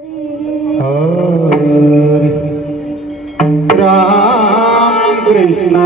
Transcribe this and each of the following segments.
हरे राम कृष्ण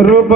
रूप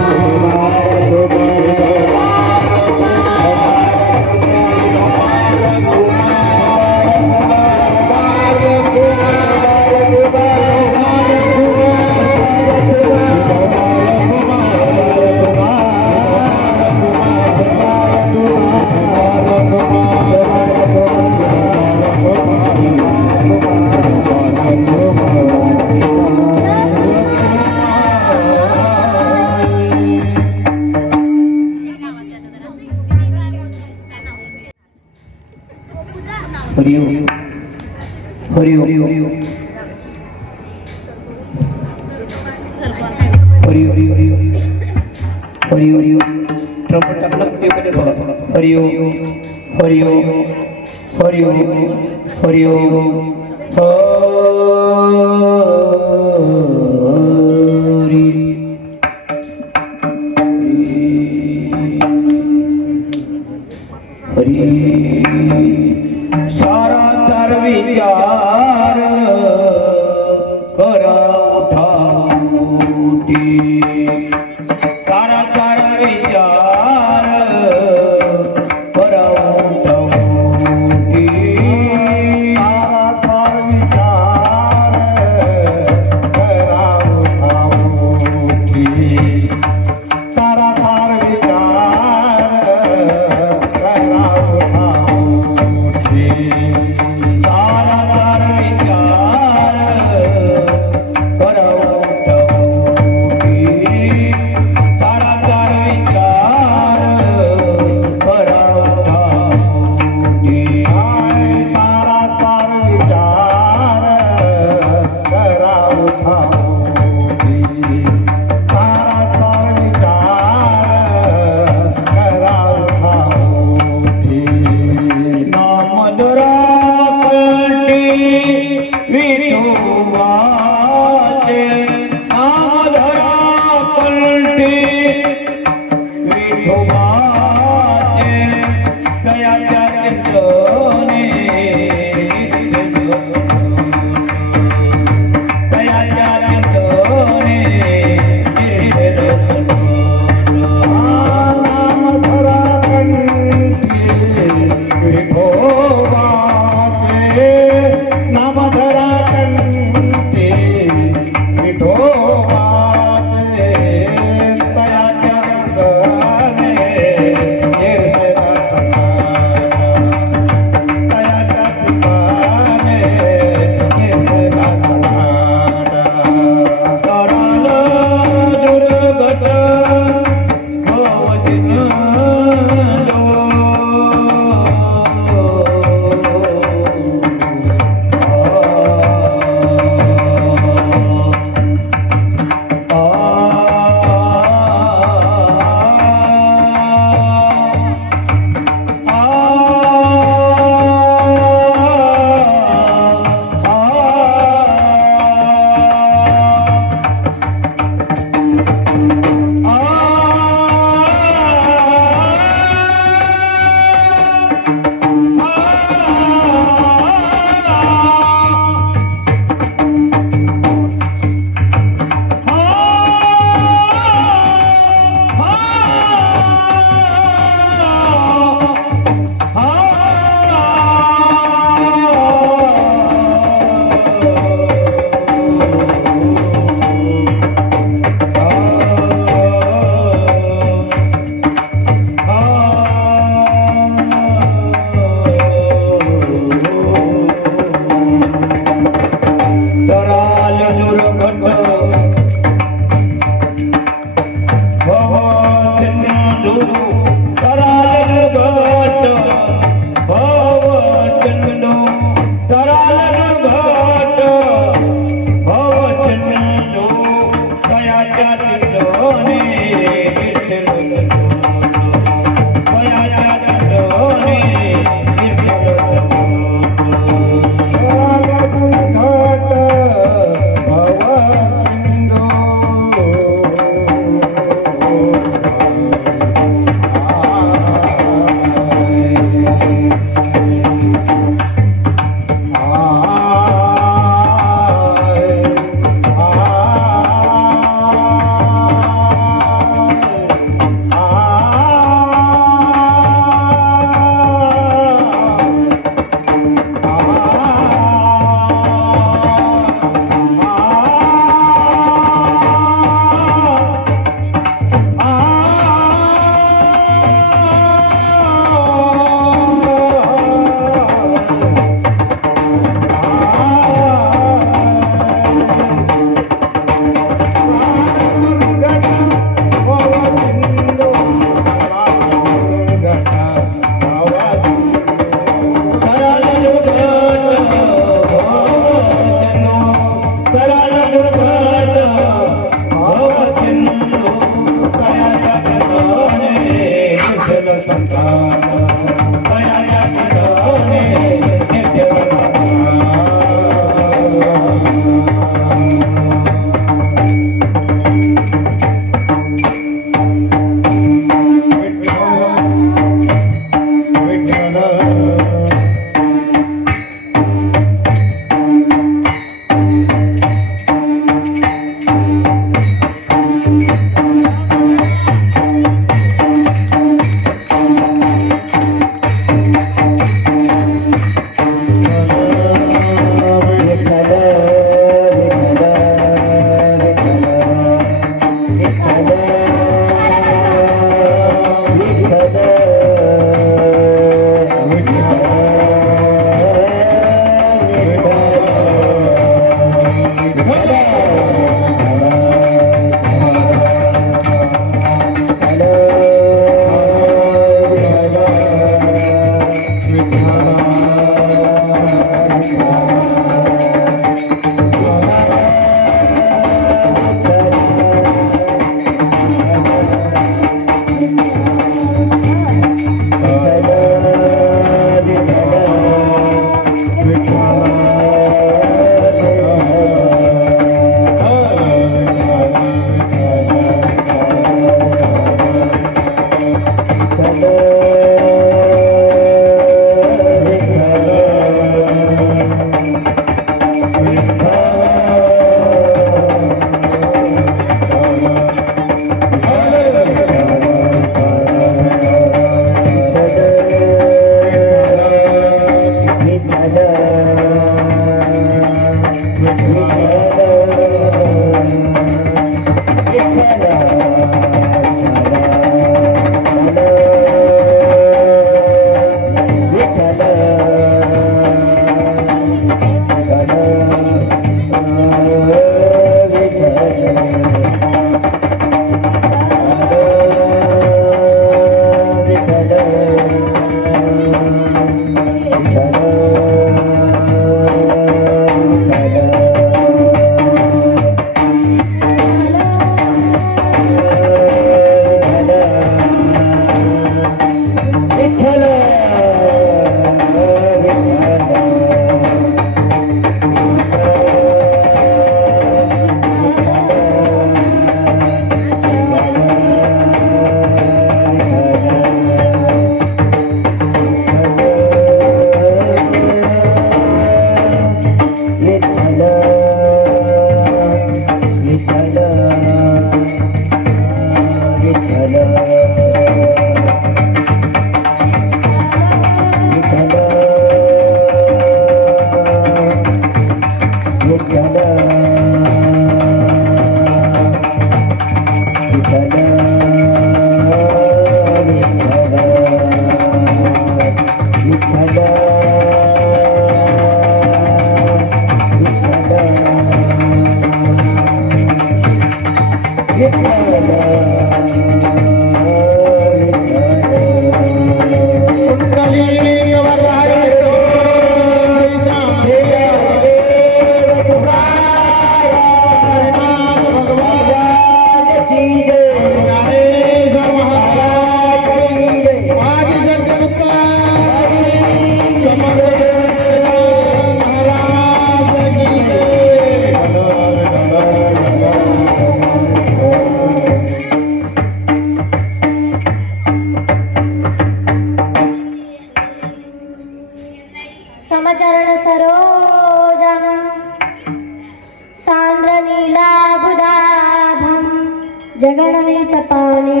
जगणनीत पाणी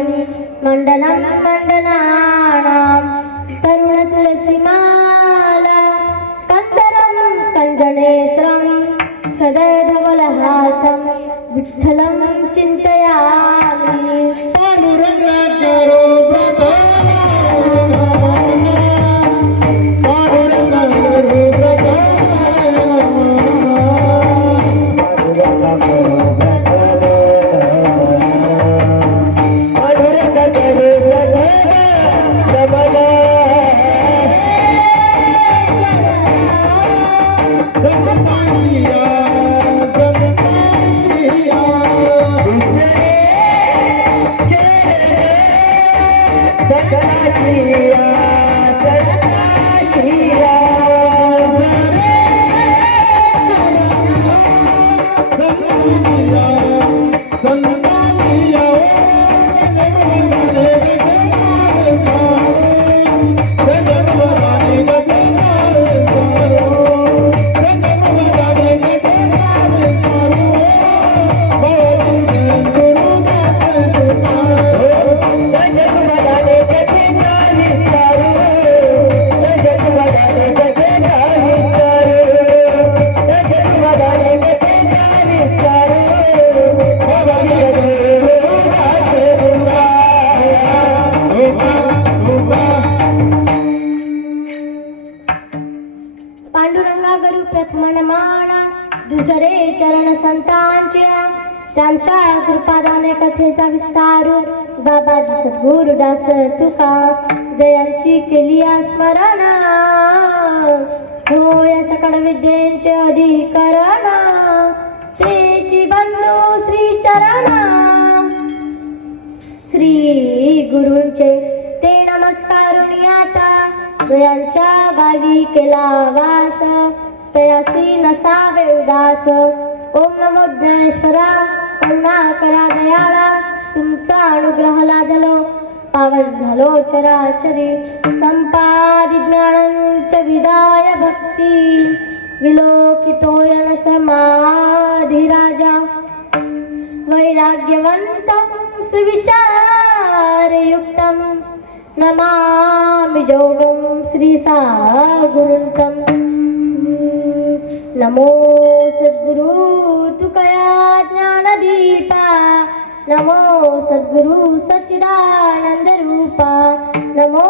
मंडनं मंडनानां तरुण तुलसीमाला कंदरं कंजनेत्रं सदैधवलहासं विठ्ठलं चिन्तयामि पांडुरंगाचरो पांडुरंगागरु प्रथम नमाना दुसरे चरण संतांच्या त्यांच्या कृपादाने कथेचा विस्तार बाबाजी सद्गुरु दास तुका जयांची केली स्मरण होय सकळ विद्येचे अधिकरण तेची बंधू श्री चरण श्री गुरूंचे ते नमस्कारुनी आता जयांच्या गावी केला वास तयासी नसावे उदास ओम नमो ज्ञानेश्वरा करुणा करा दयाळा तुमचा अनुग्रह लादलो पावन झालो चराचरी संपादि ज्ञानंच विदाय भक्ती विलोकितोयन समाधी राजा वैराग्यवंतं सुविचारयुक्तं नमामि जोगं श्री सागुरुन्तं नमो सद्गुरु तुकया ज्ञानदीपा नमो सद्गुरु सच्चिदानंद रूपा नमो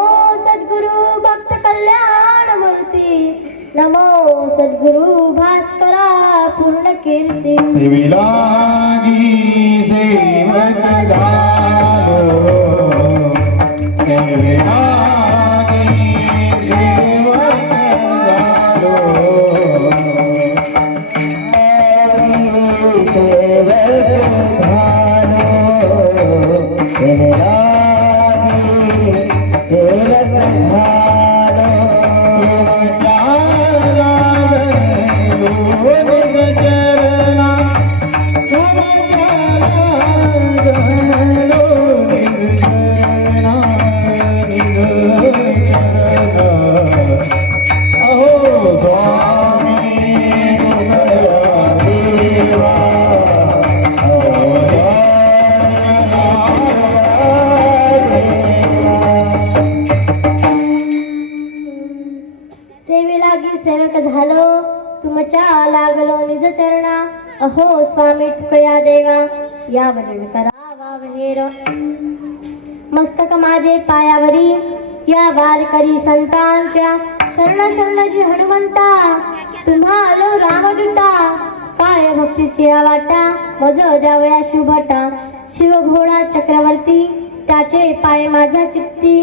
सद्गुरु भक्त कल्याण मूर्ती नमो सद्गुरु भास्करा पूर्ण कीर्ती शिविलागी सेवक दारो शिविलागी सेवक दारो सेवक झालो तुमच्या लागलो निज चरणा अहो स्वामी तुकया देवा या वदन करावा वहेर मस्तक माझे पायावरी या वारकरी संतांच्या शरण शरणजी हनुमंता तुम्हालो रामदूता काय भक्तीची वाटा मज जावया शुभटा शिव घोडा चक्रवर्ती त्याचे पाय माझ्या चित्ती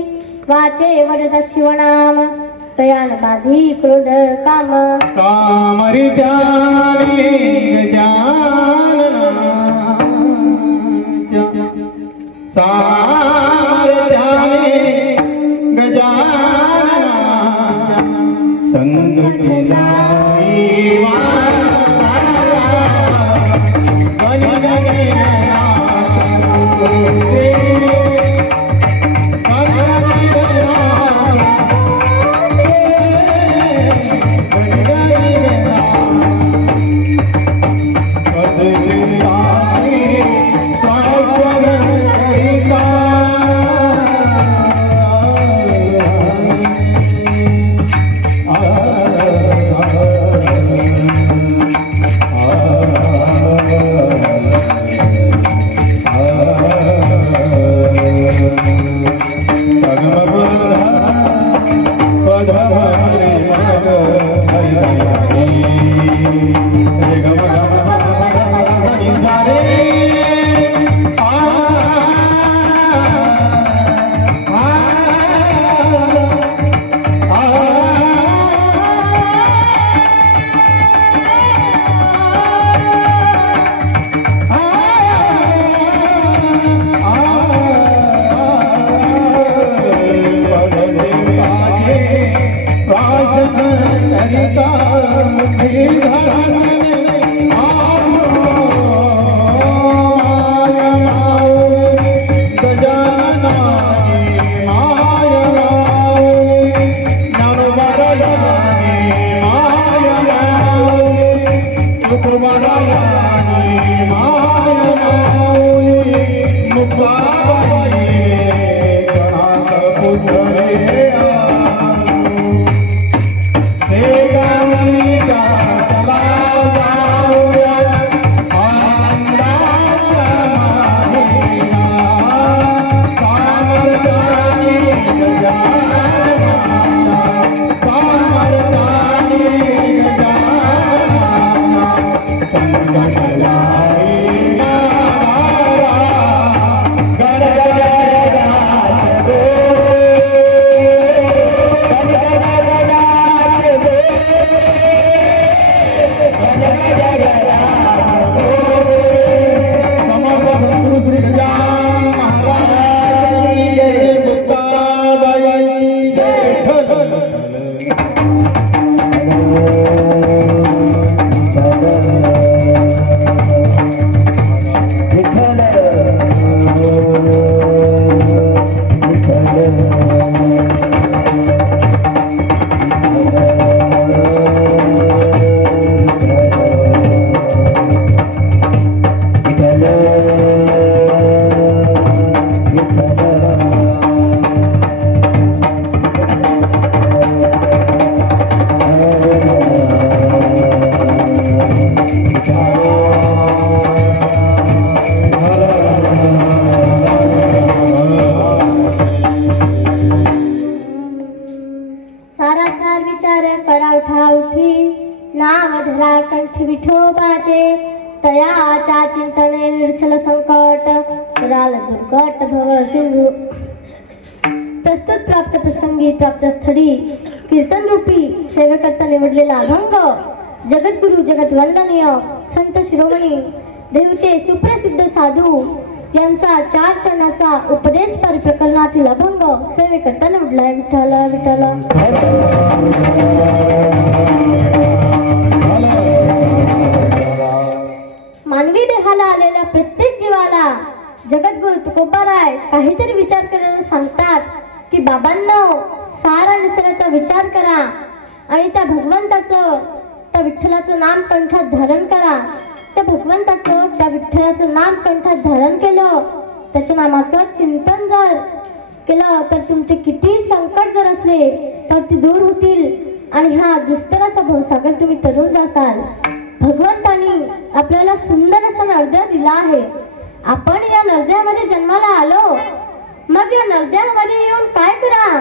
वाचे वदता शिवनाम तयान बाधी क्रोध काम कामरि ध्याने गजानना सामर ध्याने गजानना संग केला तुकाबाई कणात पुजले हे गावणीचा चला जाऊया आनंदाचा महिना सामर्थ्याने गजानना सामर्थ्याने गजानना संकटाई सारासार विचार करा उठाउठी नाम धरा कंठी विठोबाचे तयाच्या चिंतने निर्सल संकट राल दुर्गट भव सिंधू प्रस्तुत प्राप्त प्रसंगी प्राप्त स्थळी कीर्तन रूपी सेवकाचा निवडलेला अभंग जगद्गुरु जगद्वंदनीय संत शिरोमणी देवचे सुप्रसिद्ध साधू यांचा 4 चरणाचा उपदेश परिप्रकरणातील अभंग सेवेकरता निवडलाय. विठ्ठल विठ्ठल. मानवी देहाला आलेल्या प्रत्येक जीवाला जगद्गुरु तुकोबाराय काहीतरी विचार करायला सांगतात की बाबांनो सारा निसर्गाचा विचार करा आणि त्या भगवंताचं त्या विठ्ठलाचं नाम कंठात धारण करा. त्या भगवंताचं त्या विठ्ठलाचं नाम कंठात धारण केलं त्याच्या नामाचं चिंतन जर केलं तर तुमचे किती संकट जर असले तर ते दूर होतील आणि हा दुस्तराचा भवसागर तुम्ही तरुण जासाल. भगवंतानी आपल्याला सुंदर असा नरदेह दिला आहे. आपण या नरदेहामध्ये जन्माला आलो मग या नरदेहामध्ये येऊन काय करा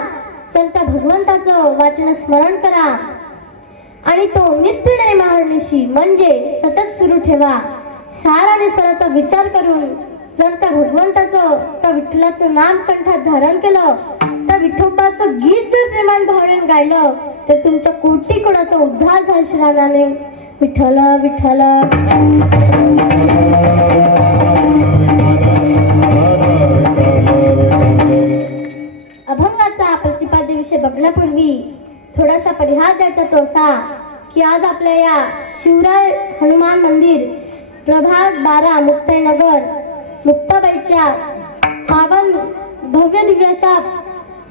तर त्या भगवंताचं वाचन स्मरण करा आणि तो नित्य नैमानिशी म्हणजे सतत सुरू ठेवा. सारा निसर्गाचा विचार करून जर त्या भगवंताचं त्या विठ्ठलाचं नाम कंठात धारण केलं त्या विठोबाचं गीत जर प्रेमान भावनेने गायलं तर तुमच्या कोटी कोणाचा उद्धार झाल्याशिवाय राहणार नाही. विठ्ठल विठ्ठल. अभंगाचा प्रतिपाद्य विषय बघण्यापूर्वी थोडासा परिहास द्यायचा तो असा की आज आपल्या या शिवराय हनुमान मंदिर प्रभाग 12 मुक्ताईनगर मुक्ताबाईच्या पावन भव्य दिव्य अशा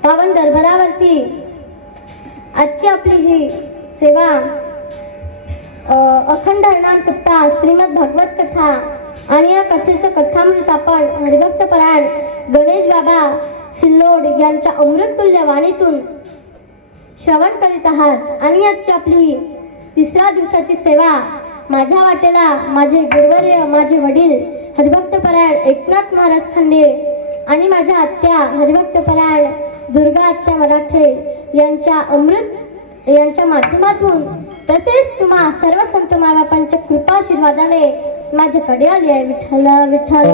पावन दरबारावरती आजची आपली ही सेवा अखंड हरिनाम सप्ताह श्रीमद भागवत कथा आणि या कथेचं कथामृत आपण हरिभक्तपरायण गणेश बाबा सिल्लोड यांच्या अमृततुल्य वाणीतून श्रवण करीत आहात. आणि आजची आपली 3ऱ्या दिवसाची सेवा माझ्या वाटेला माझे गुरुवर्य माझे वडील हरिभक्तपरायण एकनाथ महाराज खांडे आणि माझ्या आत्या हरिभक्तपरायण दुर्गा आत्या मराठे यांच्या अमृत यांच्या माध्यमातून तसेच तुम्हा सर्व संत मायबापांच्या कृपा आशीर्वादाने माझ्याकडे आली आहे. विठ्ठल विठ्ठल.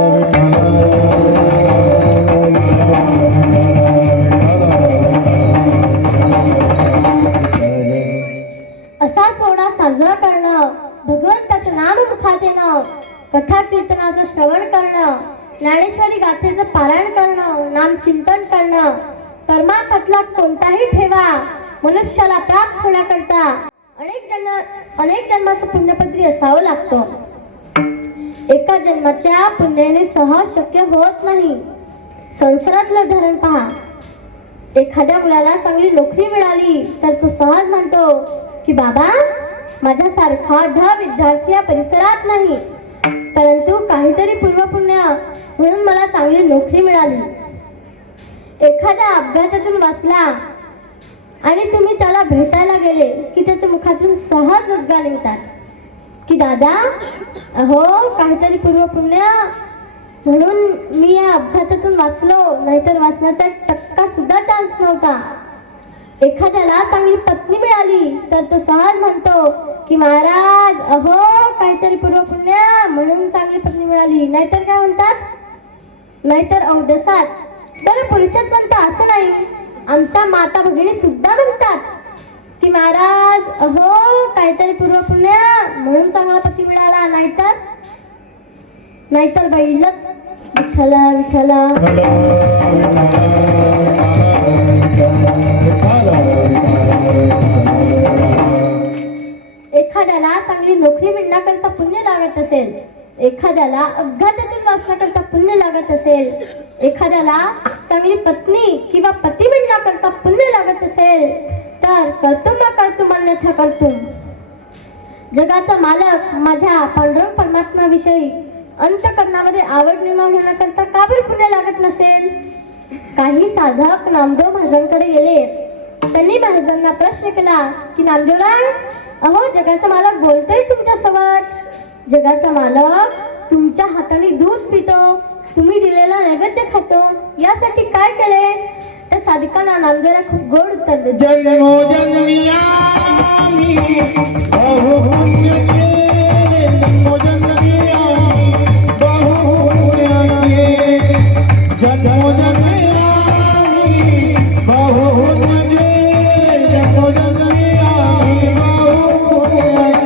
असा सोहळा साजरा करणं भगवंताचं नाम मुखात येणं कथा कीर्तनाचं श्रवण करणं ज्ञानेश्वरी गाथेचं पारायण करणं नाम चिंतन करणं कर्मातला कोणताही ठेवा मनुष्याला प्राप्त होण्याकरता अनेक जन्माचं पुण्यपत्री असावं लागतं. एका जन्माच्या पुण्याने सहज शक्य होत नाही. संसारातलं उदाहरण पहा. एखाद्या मुलाला चांगली नोकरी मिळाली तर तो सहज म्हणतो की बाबा माझ्यासारखा विद्यार्थी या परिसरात नाही. परंतु काहीतरी पूर्वपुण्य म्हणून मला चांगली नोकरी मिळाली. एखाद्या अपघातातून वाचला आणि तुम्ही त्याला भेटायला गेले की त्याच्या मुखातून सहज उद्गार निघतात की दादा, अहो काहीतरी पूर्वपुण्य म्हणून मी या अपघातातून वाचलो, नाहीतर वाचण्याचा 1% सुद्धा चान्स नव्हता. एखाद्याला चांगली पत्नी मिळाली तर तो सहज म्हणतो की महाराज, अहो काहीतरी पूर्वपुण्य म्हणून चांगली पत्नी मिळाली. नाहीतर काय म्हणतात? नाहीतर अवदसाच. बरं, पुरुषच म्हणतात असं नाही, आमच्या माता भगिनी सुद्धा म्हणतात की महाराज, अहो काहीतरी पूर्वपुण्य म्हणून चांगला पती मिळाला. नाहीतर बैलच विठ्ठला विठ्ठला. एखाद्याला चांगली नोकरी मिळण्याकरता पुण्य लागत असेल, एखाद्याला अपघातातून वाचण्याकरता पुण्य लागत असेल, एखाद्याला चांगली पत्नी किंवा पती मिळण्याकरता पुण्य लागत असेल, तर कर्तुम अन्यथा कर्तुम. जगाचा मालक माझ्या पांडुरंग परमात्म्याविषयी अंतःकरणामध्ये आवड निर्माण होण्याकरता का बरं पुण्य लागत नसेल? काही साधक नामदेव महाराजांकडे गेले. त्यांनी महाराजांना प्रश्न केला की नामदेवराय, अहो जगाचा मालक बोलतोय तुमच्यासोबत, जगाचा मालक तुमच्या हाताने दूध पितो, तुम्ही दिलेला नैवेद्य खातो, यासाठी काय केले? त्या साधकांना नामदेवराय खूप गोड उत्तर देतो. जन्मोजन्मी आम्ही बहुपुण्य केले, जन्मोजन्मी आम्ही बहुपुण्य केले, जन्मोजन्मी आम्ही बहुपुण्य केले, जन्मोजन्मी आम्ही बहुपुण्य केले, जन्मोजन्मी आम्ही बहुपुण्य केले.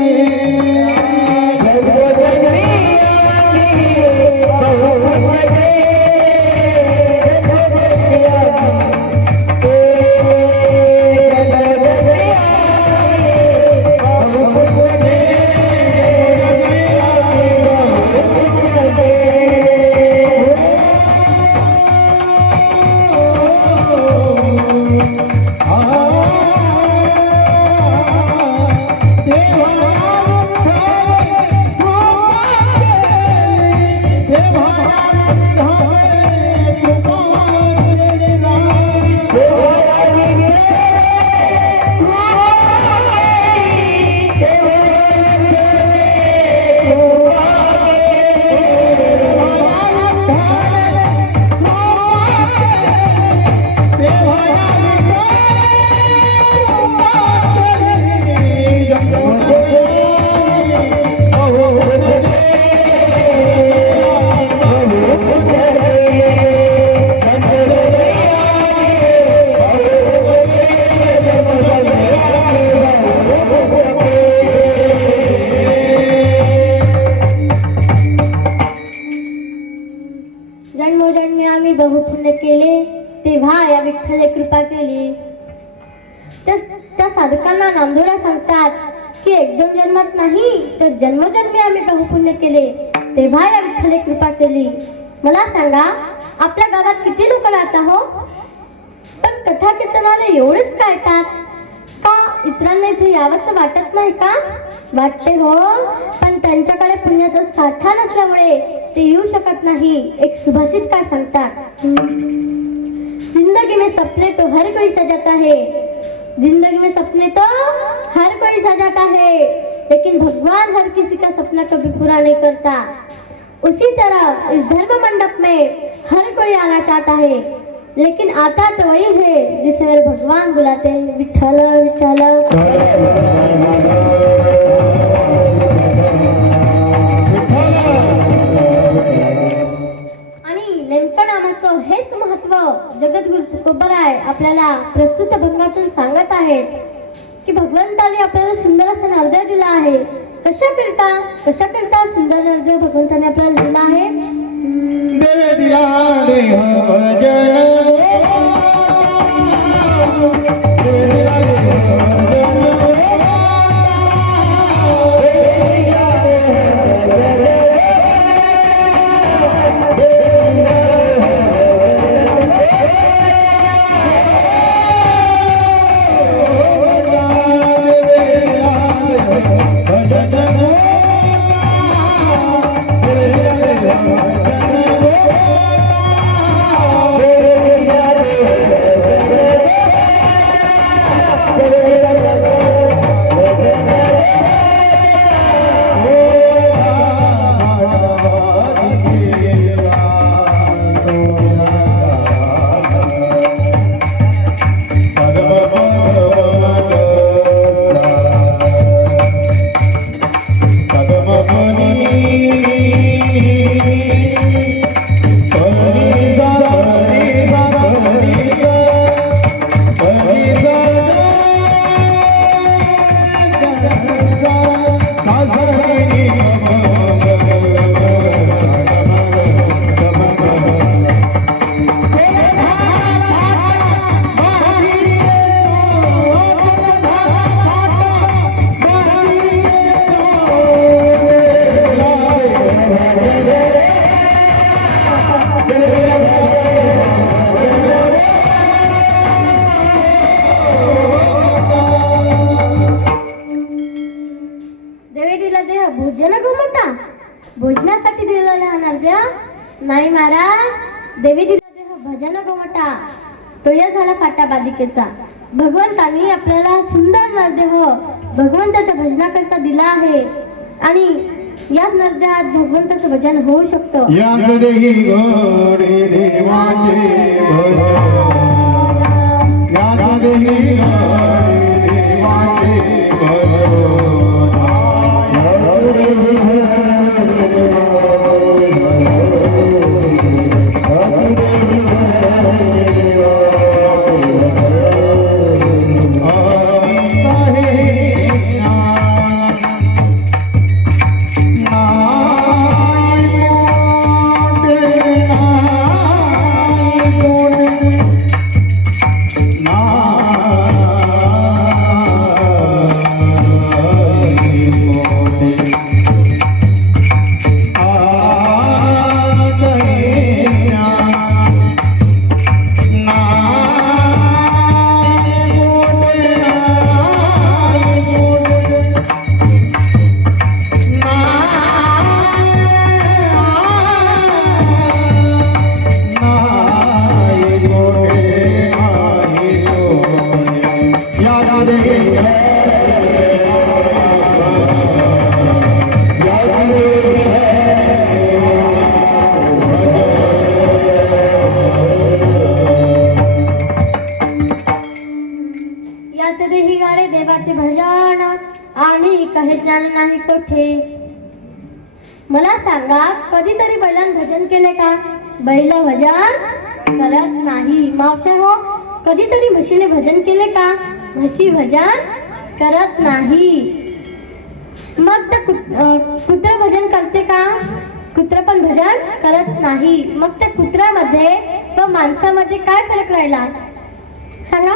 जन्मोजन्मी आम्ही बहुपुण्य केले, तेव्हा या विठ्ठले कृपा केली. त्या साधकांना नामदेवराय सांगतात की 1-2 जन्मात नाही तर जन्मोजन्मी आम्ही बहुपुण्य केले, तेव्हा या विठ्ठले कृपा केली. मला सांगा, आपल्या गावात किती लोक राहतात हो? पण कथा कीर्तनाला एवढेच काय येतात का? इतरांना इथे यावंच वाटत नाही का? वाटते हो, पण त्यांच्याकडे पुण्याचा साठा नसल्यामुळे ते येऊ शकत नाही. एक सुभाषित काय सांगतात, जिंदगी में सपने तो हर कोई सजाता है, जिंदगी में सपने तो हर कोई सजाता है, लेकिन भगवान हर किसी का सपना कभी पूरा नहीं करता. उसी तरह इस धर्म मंडप में हर कोई आना चाहता है, लेकिन आता तो वही है जिसे मेरे भगवान बुलाते हैं. विठ्ठल विठ्ठल. नेमकं नामाचं हेच महत्व जगद्गुरु तुकोबाराय आपल्याला प्रस्तुत भंगातून सांगत आहेत की भगवंताने आपल्याला सुंदर असा नरदेव दिला आहे. कशाकरिता सुंदर नरदेव भगवंताने आपल्याला दिला आहे? देव दिला देह भजन, देव दिला देह भजन, भजन देवी दिला देह भोजन गोमटा भोजनासाठी दिलेला हा नरद्या नाही महाराज देवी दिला देह भजन गोमटा तो या झाला फाटा बालिकेचा भगवंतानी आपल्याला सुंदर नरदेह भगवंताच्या भजनाकरता दिला आहे आणि याच नरदेहात भगवंताचं भजन होऊ शकतं याच देही घोडे देवाचे भजन याच देही घोडे देवाचे भजन याचे देही गाणे देवाचे भजन आणि काही ज्ञान नाही कोठे मला सांगा कधीतरी बैलान भजन केले का बैल भजन करत नाही मावशे हो कधीतरी म्हशीने भजन केले का म्हशी भजन करत नाही मग ते कुत्र भजन करते का कुत्र पण भजन करत नाही मग त्या कुत्र्यामध्ये व माणसामध्ये काय फरक राहिला सांगा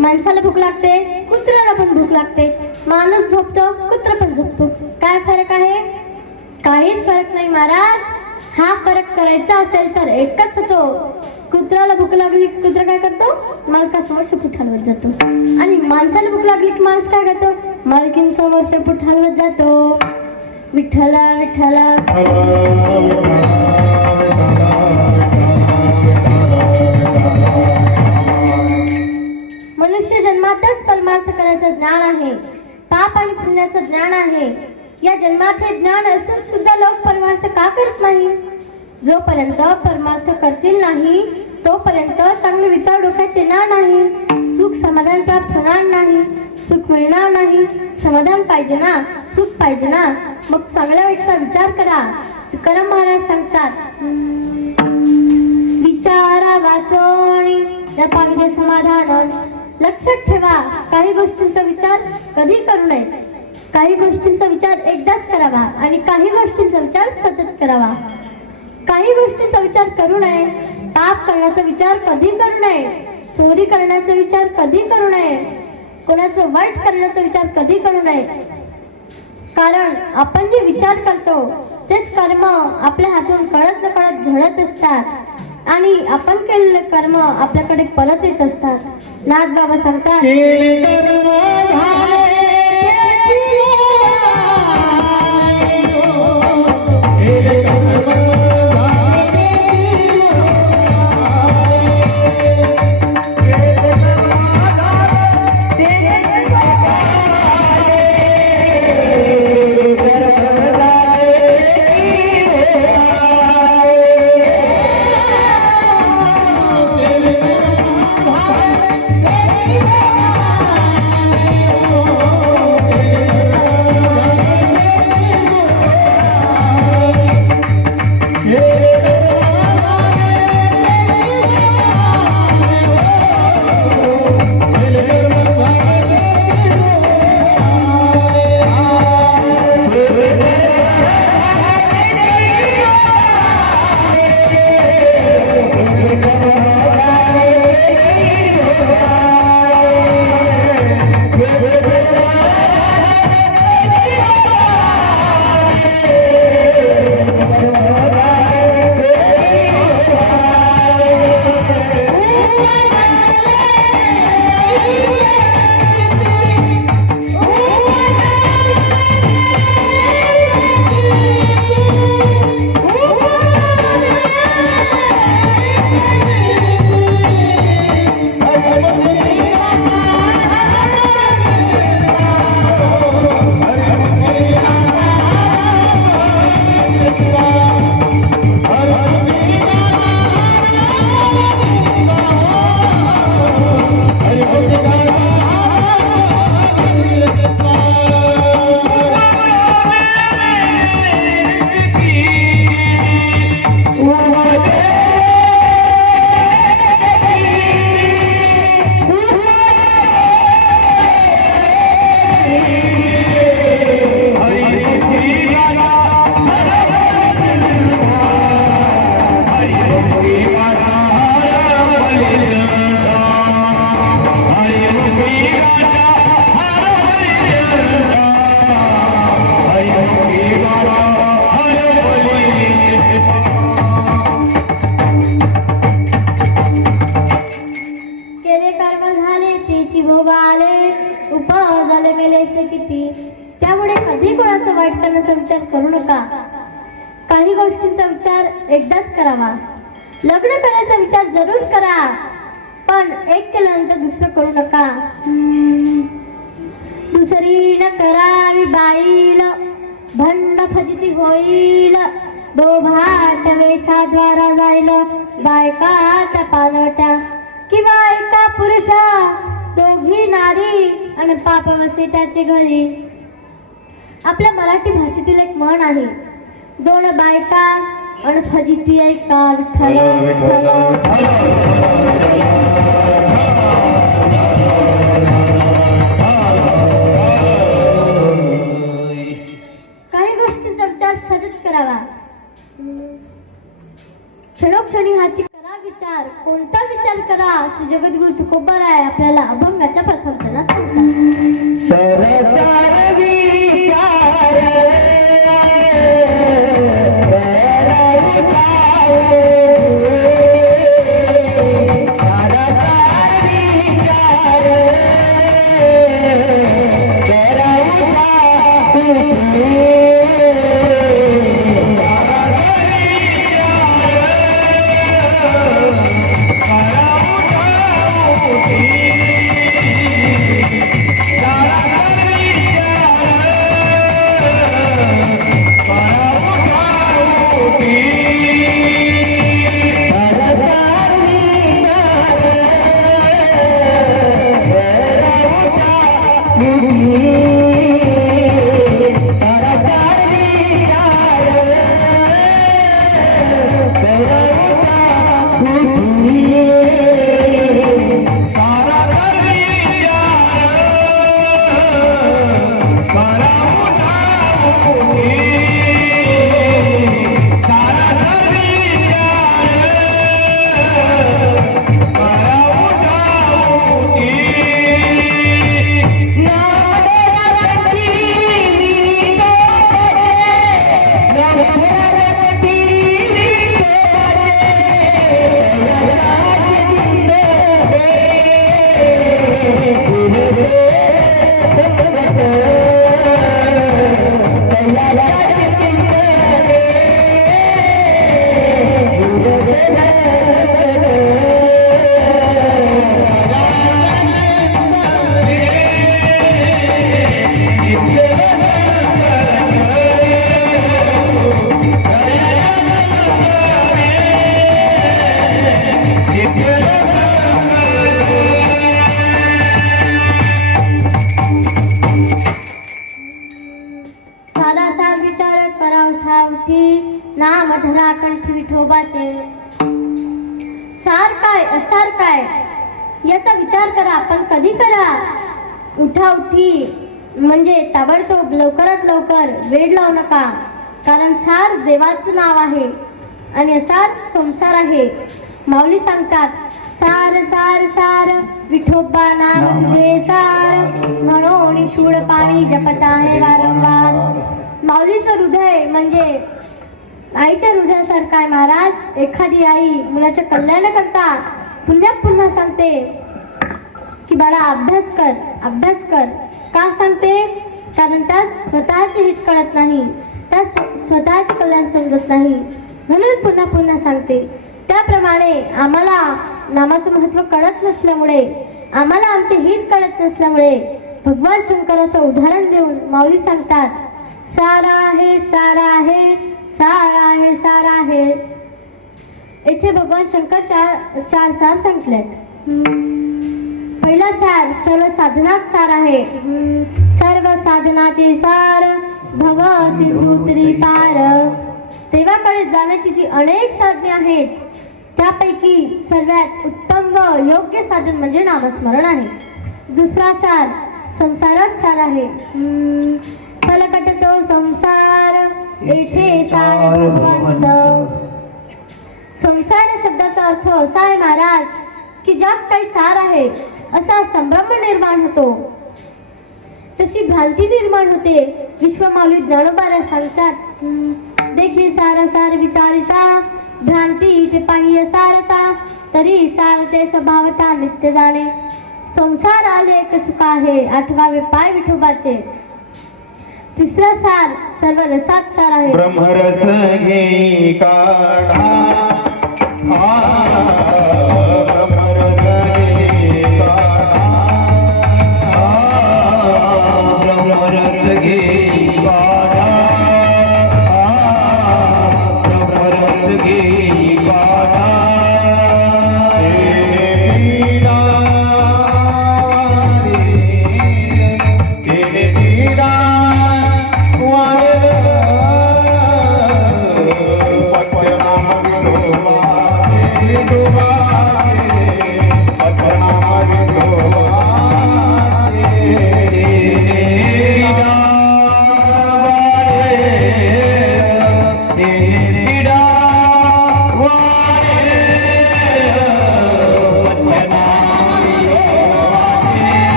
माणसाला भूक लागते कुत्र्याला पण भूक लागते माणूस झोपतो कुत्र पण झोपतो काय फरक आहे काहीच फरक नाही महाराज हा फरक करायचा असेल तर एकच होतो कुत्र्याला भूक लागली कुत्रा काय करतो मालकासमोर शेपूट हलवत जातो आणि माणसाला भूक लागली की माणूस काय करतो मालकींसमोर शेपूट हलवत जातो विठ्ठला विठ्ठला मनुष्य जन्मातच परमार्थ करायचं ज्ञान आहे पाप आणि पुण्याचं ज्ञान आहे या जन्मात हे ज्ञान असून सुद्धा लोक परमार्थ का करत नाही जोपर्यंत परमार्थ करतील नाही तोपर्यंत चांगले विचार डोक्यात येणार नाही सुख समाधान प्राप्त होणार नाही सुख मिळणार नाही समाधान पाहिजे ना सुख पाहिजे ना मग चांगल्या वाईटचा विचार करा तुकाराम महाराज सांगतात विचारा वाचोणी पाविले समाधान लक्षात ठेवा काही गोष्टींचा विचार कधी करू नये काही गोष्टींचा विचार एकदाच करावा आणि काही गोष्टींचा विचार सतत करावा काही गोष्टींचा विचार करू नये पाप करण्याचा विचार कधी करू नये चोरी करण्याचा विचार कधी करू नये कोणाचं वाईट करण्याचा विचार कधी करू नये कारण आपण जे विचार करतो तेच कर्म आपल्या हातून कळत न कळत घडत असतात आणि आपण केलेले कर्म आपल्याकडे परत येत असतात नाथ बाबा सांगतात विचार करू नका. काही गोष्टींचा विचार एकदाच करावा. लग्न करायचा विचार जरूर करा, पण एक केल्यानंतर दुसरं करू नका. दुसरी न करावी बाईल, भंड फजिती होईल. दोभाट वेसा द्वारा जाईल, बायका त्या पानवट्या. किंवा एका पुरुषा दोघी नारी आणि पाप वसे त्याचे घरी. आपल्या मराठी भाषेतील एक म्हण आहे, दोन बायका आणि फजिती ऐका विठ्ठल काही गोष्टींचा विचार सतत करावा. क्षणोक्षणी हाची करा विचार. कोणता विचार करा ते जगद्गुरु तुकोबाराय आपल्याला अभंगाच्या प्रथम चरणात सांगतात. सरकार विचार नाम धरा कंठी विठोबाचे. सार काय असार काय याचा विचार करा, पण कधी करा. उठा उठी म्हणजे ताबडतोब लवकरात लवकर वेळ लावू नका, कारण सार देवाचं नाव आहे आणि असार संसार आहे. माऊली सांगतात, सार सार सार विठोबा नाम तुझे सार, म्हणून शूळ पाणी जपत आहे वारंवार. माऊलीचं हृदय म्हणजे आईच्या हृदयासारखं आहे महाराज. एखादी आई मुलाच्या कल्याणाकरता पुन्हा पुन्हा सांगते की बाळा अभ्यास कर, अभ्यास कर. का सांगते? कारण त्या स्वतःचे हित कळत नाही, त्या स्वतःचे कल्याण समजत नाही, म्हणून पुन्हा पुन्हा सांगते. त्याप्रमाणे आम्हाला नामाचं महत्त्व कळत नसल्यामुळे, आम्हाला आमचे हित कळत नसल्यामुळे भगवान शंकराचं उदाहरण देऊन माऊली सांगतात, सारा आहे सारा आहे सारा आहे सारा आहे. येथे भगवान शंकर चार सार सांगितले. पहिला सार सर्व साधनात सार आहे. सर्व साधनाचे सार भव सिंधुत्री पार. देवाकडे जाण्याची जी अनेक साधने आहेत त्यापैकी सर्वात उत्तम व योग्य साधन म्हणजे नामस्मरण आहे. दुसरा सार संसारात सार आहे. फलकट तो संसार येथे सार भगवंत. संसार शब्दाचा अर्थ असा आहे महाराज की ज्यात काही सार आहे असा संभ्रम निर्माण होतो, तशी भ्रांती निर्माण होते. विश्वमाऊली ज्ञानोबा सांगतात, देखी सार सार विचारिता भ्रांती ते पाहिये सारता, तरी सारते स्वभावता नित्य जाणे. संसार आले एक सुख आहे, आठवावे पाय विठोबाचे. तिसरा सार सर्व रसात सार आहे. ब्रह्मरस घेई काढा ब्रह्मरस घेई काढा ब्रह्मरस घेई काढा ब्रह्मरस घेई काढा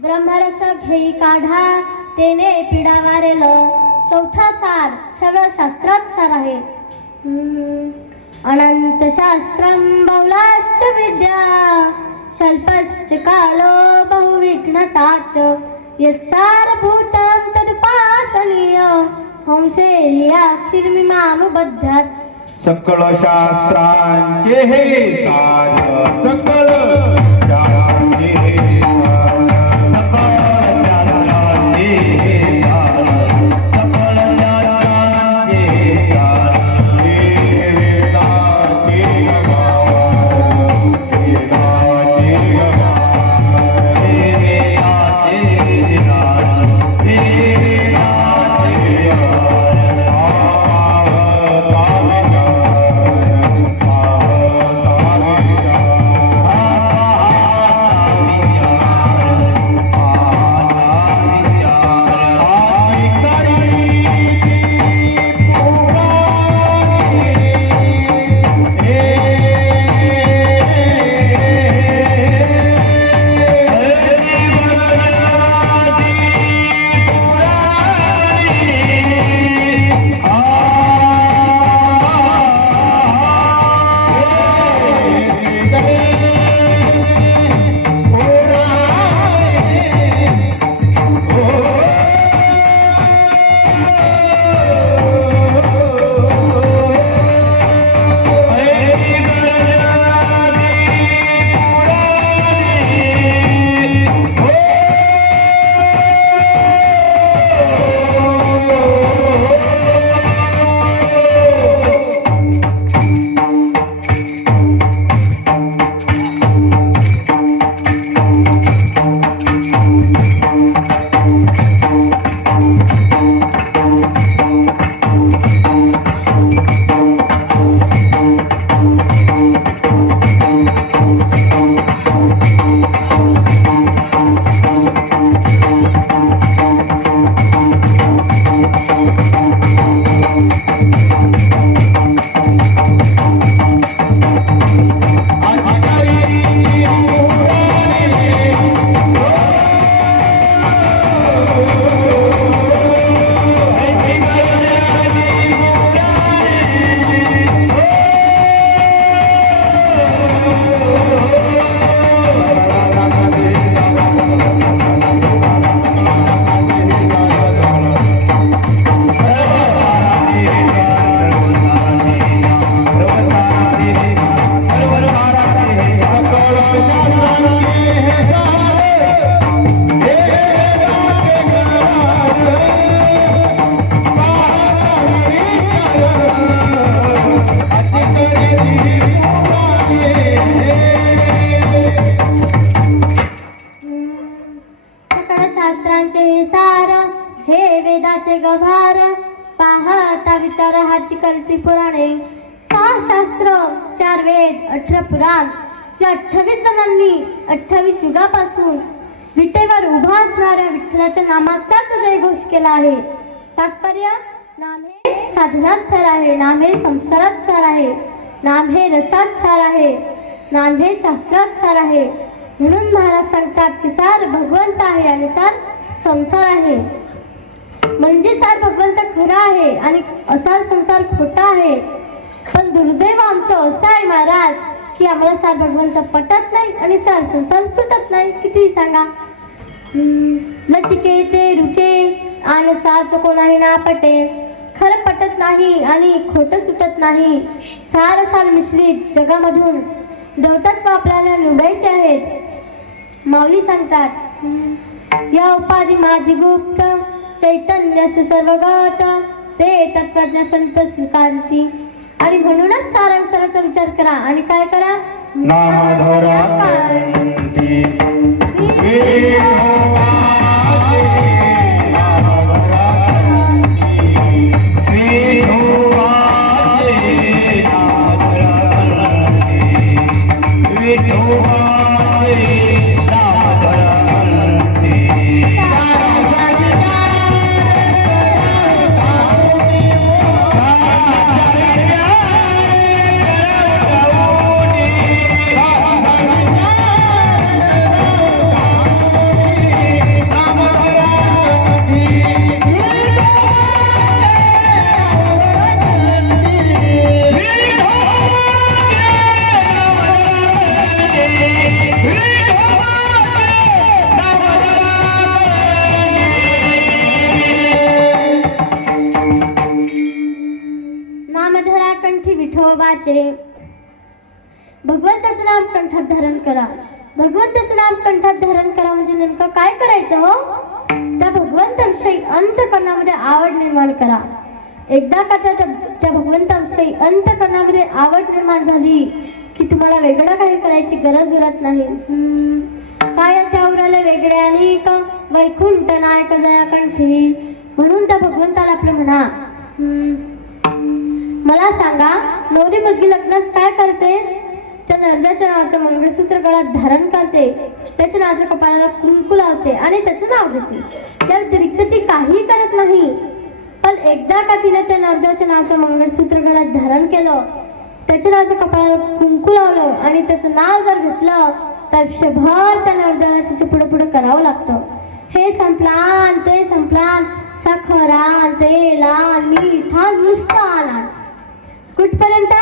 ब्रह्मरस घेई काढा तेने पिढा वारेल. चौथा सार सर्व शास्त्रात सार आहे. अनंत शास्त्रम बहुलाश्च विद्या स्वल्पश्च कालो बहुविघ्नताच यत्सारभूतं तदुपासनीय हंसे ह्याक्षिर्मिमानुबध्यात्. सकळ शास्त्रांचे हे सार सकळ शास्त्रांचे हे सार सकळ शास्त्रांचे हे सार सकळ शास्त्रांचे हे सार हे वेदाचे गवार वेदाचे गवार हे वेदाचे गवार हे वेदाचे वेदाचे गभार पाहता विचार हाची करती पुराणे. 6 शास्त्र 4 वेद 18 पुराण या 28 जणांनी 28 युगापासून विटेवर उभा असणाऱ्या विठ्ठलाच्या नामाचाच जयघोष केला आहे. तात्पर्य नाम हे साधनात सार आहे, नाम हे संसारात सार आहे, नाम हे रसात सार आहे, नाम हे शास्त्रात सार आहे. म्हणून महाराज सांगतात की सार भगवंत आहे आणि सार संसार आहे. म्हणजे सार भगवंत खरा आहे आणि असार संसार खोटा आहे. पण दुर्दैव आमचं असं आहे महाराज की आम्हाला सार भगवंत पटत नाही आणि सार संसार सुटत नाही. किती सांगा. लटिके ते रुचे आणि साच कोणाही ना पटे. खरं पटत नाही आणि खोटं सुटत नाही. सार सार मिश्रित जगामधून देवतत्व आपल्याला निवडायचे आहेत. माऊली सांगतात या उपाधी माझी गुप्त चैतन्य सर्वगत ते तत्वज्ञ संत स्वीकारती. आणि म्हणूनच सारांचा विचार करा आणि काय करा. नामधरा कंठी नामधरा कंठी विठोबाचे. भगवंताचं नाम कंठात धारण करा. भगवंताचं नाम कंठात धारण करा म्हणजे नेमकं काय करायचं हो. त्या भगवंताविषयी अंतःकरणामध्ये आवड निर्माण करा. एकदा का त्या भगवंताविषयी अंतःकरणामध्ये आवड निर्माण झाली की तुम्हाला वेगळं काही करायची गरज उरत नाही. काय त्या उराले वेगळे अनेक वैकुंठ नायक जया कंठी. म्हणून त्या भगवंताला आपलं म्हणा. मला सांगा नवरी मुलगी लग्नात काय करते. त्या नवऱ्याच्या नावाचं मंगळसूत्र गळ्यात धारण करते. त्याच्या नावाच्या कपाळाला कुंकू लावते आणि त्याचं नाव घेते. त्या व्यतिरिक्त ती काही करत नाही. पण एकदा का तिने त्या नवऱ्याच्या नावाचं मंगळसूत्र गळ्यात धारण केलं, त्याच्या नावाच्या कपाळाला कुंकू लावलं आणि त्याचं नाव जर घेतलं तर आयुष्यभर त्या नवऱ्याला तिच्या पुढे पुढे करावं लागतं. हे संपलान ते संपलान साखरान तेलान मिठान नुसतं आणान. कुठपर्यंत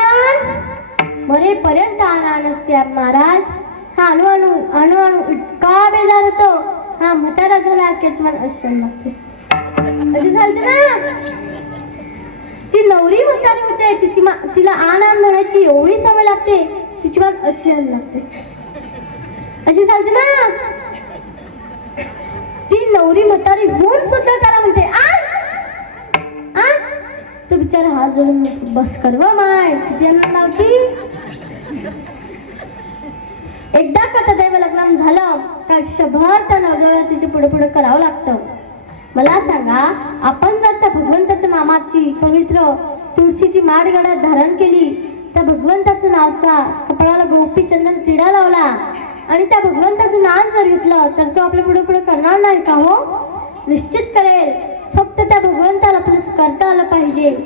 मरेपर्यंत आणान असते महाराज. हा अणू अणू अणू अणू इतका बेजार होतो. हा म्हातारा झाला केचवान असेल लागते. अशी झालते ना. ती नवरी म्हातारी होते. तिला आण आण म्हणायची एवढी सवय लागते. तिची मान अशी आण लागते. अशी चालते ना. ती नवरी म्हातारी होऊन सुद्धा त्याला म्हणते आण आण. तो बिचारा हात जोडून बस करवा माय किती अन्न लावती. एकदा का त्या दैव लग्न झालं का आयुष्यभर त्या नवऱ्याला तिच्या पुढे पुढे करावं लागतं. मला सांगा आपण जर त्या भगवंताच्या नामाची पवित्र तुळशीची माळ गळ्यात धारण केली, त्या भगवंताच्या नावाचा कपाळाला गोपी चंदन तिडा लावला आणि त्या भगवंताचं नाम जर घेतलं तर तो आपल्या पुढे पुढे करणार नाही का हो. निश्चित करेल. फक्त त्या भगवंताला आपलं करता आलं पाहिजे.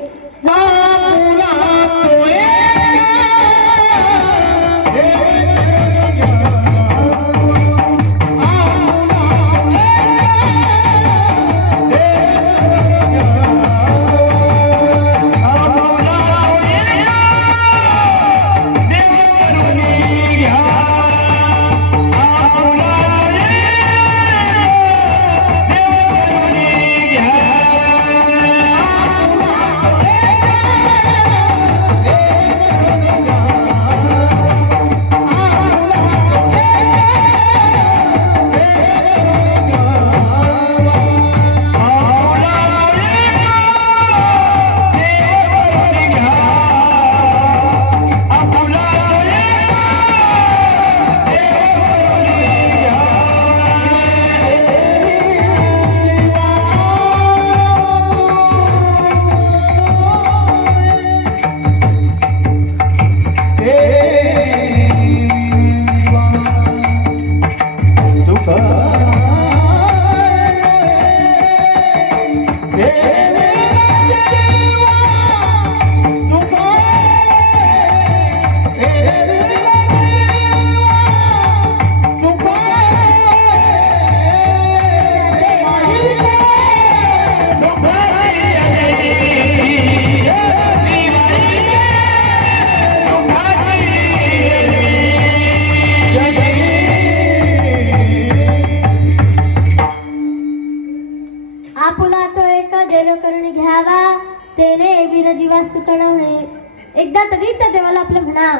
देवा सुकणं म्हणे. एकदा तरी त्या देवाला आपलं म्हणा,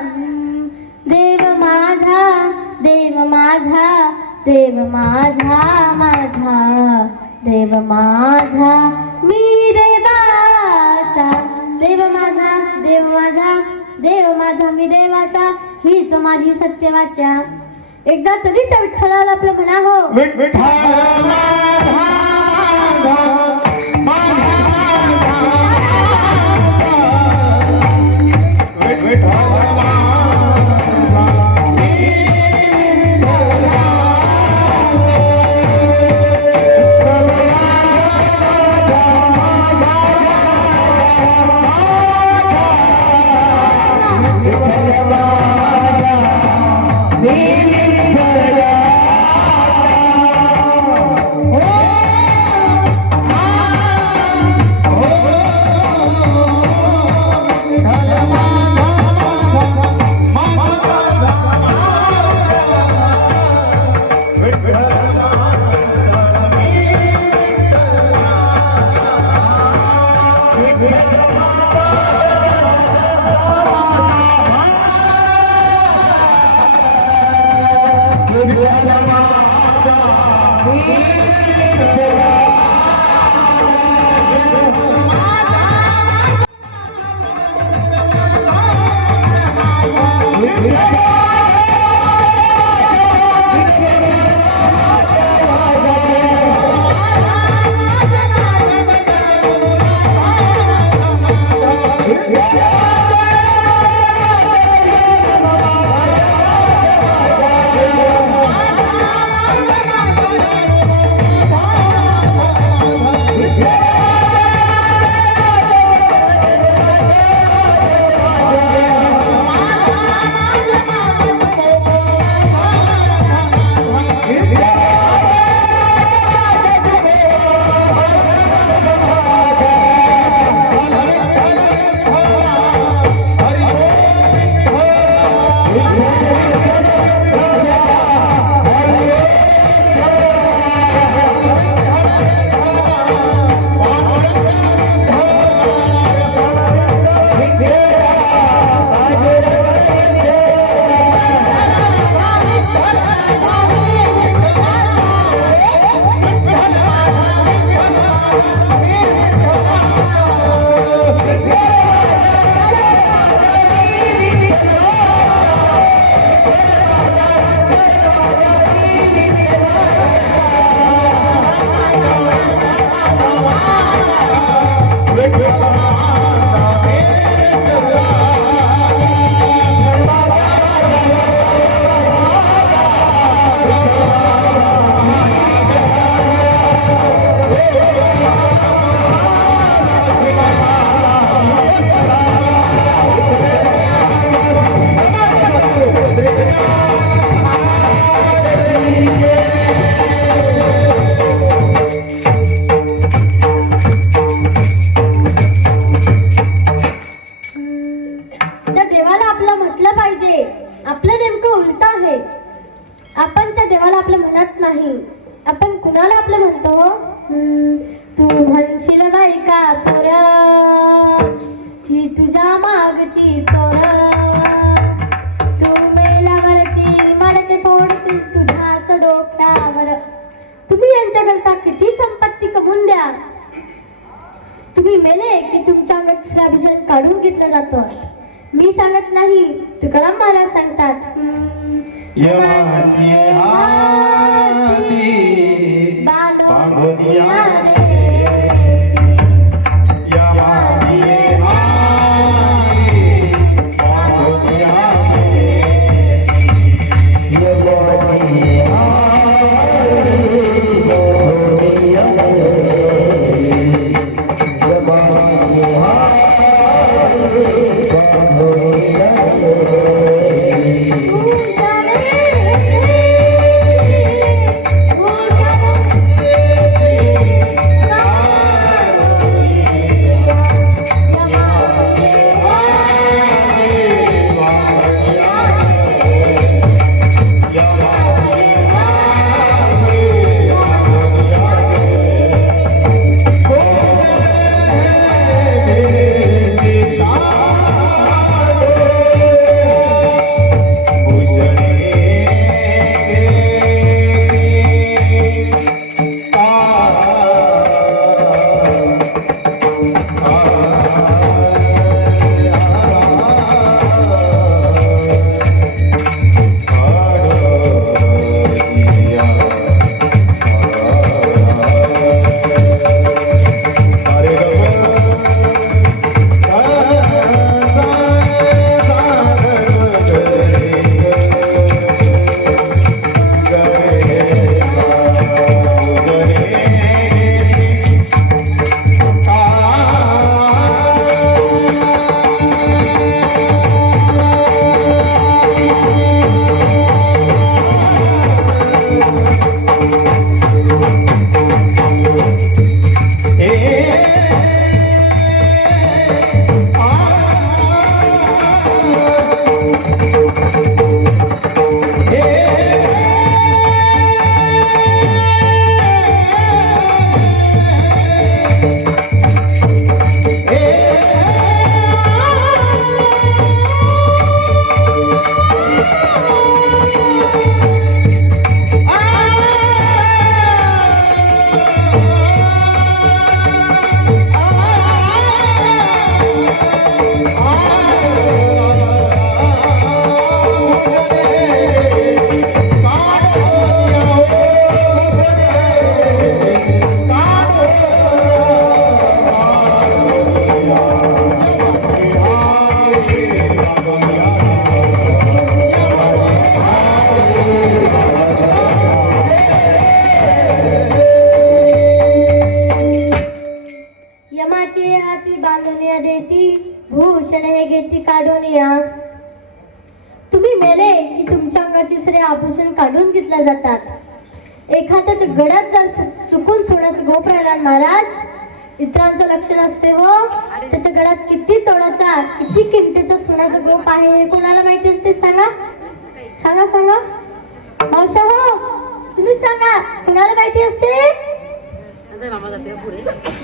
देव माझा, देव माझा, देव माझा, माझा देव माझा, मी देवाचा. देव माझा, देव माझा, देव माझा, मी देवाचा, हीच माझी सत्य वाचा. एकदा तरी त्या विठ्ठलाला आपलं म्हणा हो. विठ्ठल माझा, माझा, विठ्ठल तू म्हणशील बाई का पोर ही तुझ्या मागची चोर, तू मेल्यावरती मडके फोडतील तुझ्याच डोक्यावर. तुम्ही यांच्याकरता किती संपत्ती कमवून द्या, तुम्ही मेले की तुमच्या वस्त्राभूषण काढून घेतलं जातं. मी सांगत नाही, तुकाराम महाराज सांगतात. जातात. एखाद्याच्या गळ्यात जर चुकून सोन्याचं गोप राहिला महाराज, इतरांचं लक्ष नसते हो. त्याच्या गळ्यात किती तोडाचा, किती किमतीचा सोन्याचा गोप आहे हे कोणाला माहिती असते? सांगा सांगा सांगा मावशा हो, तुम्ही सांगा, कोणाला माहिती असते?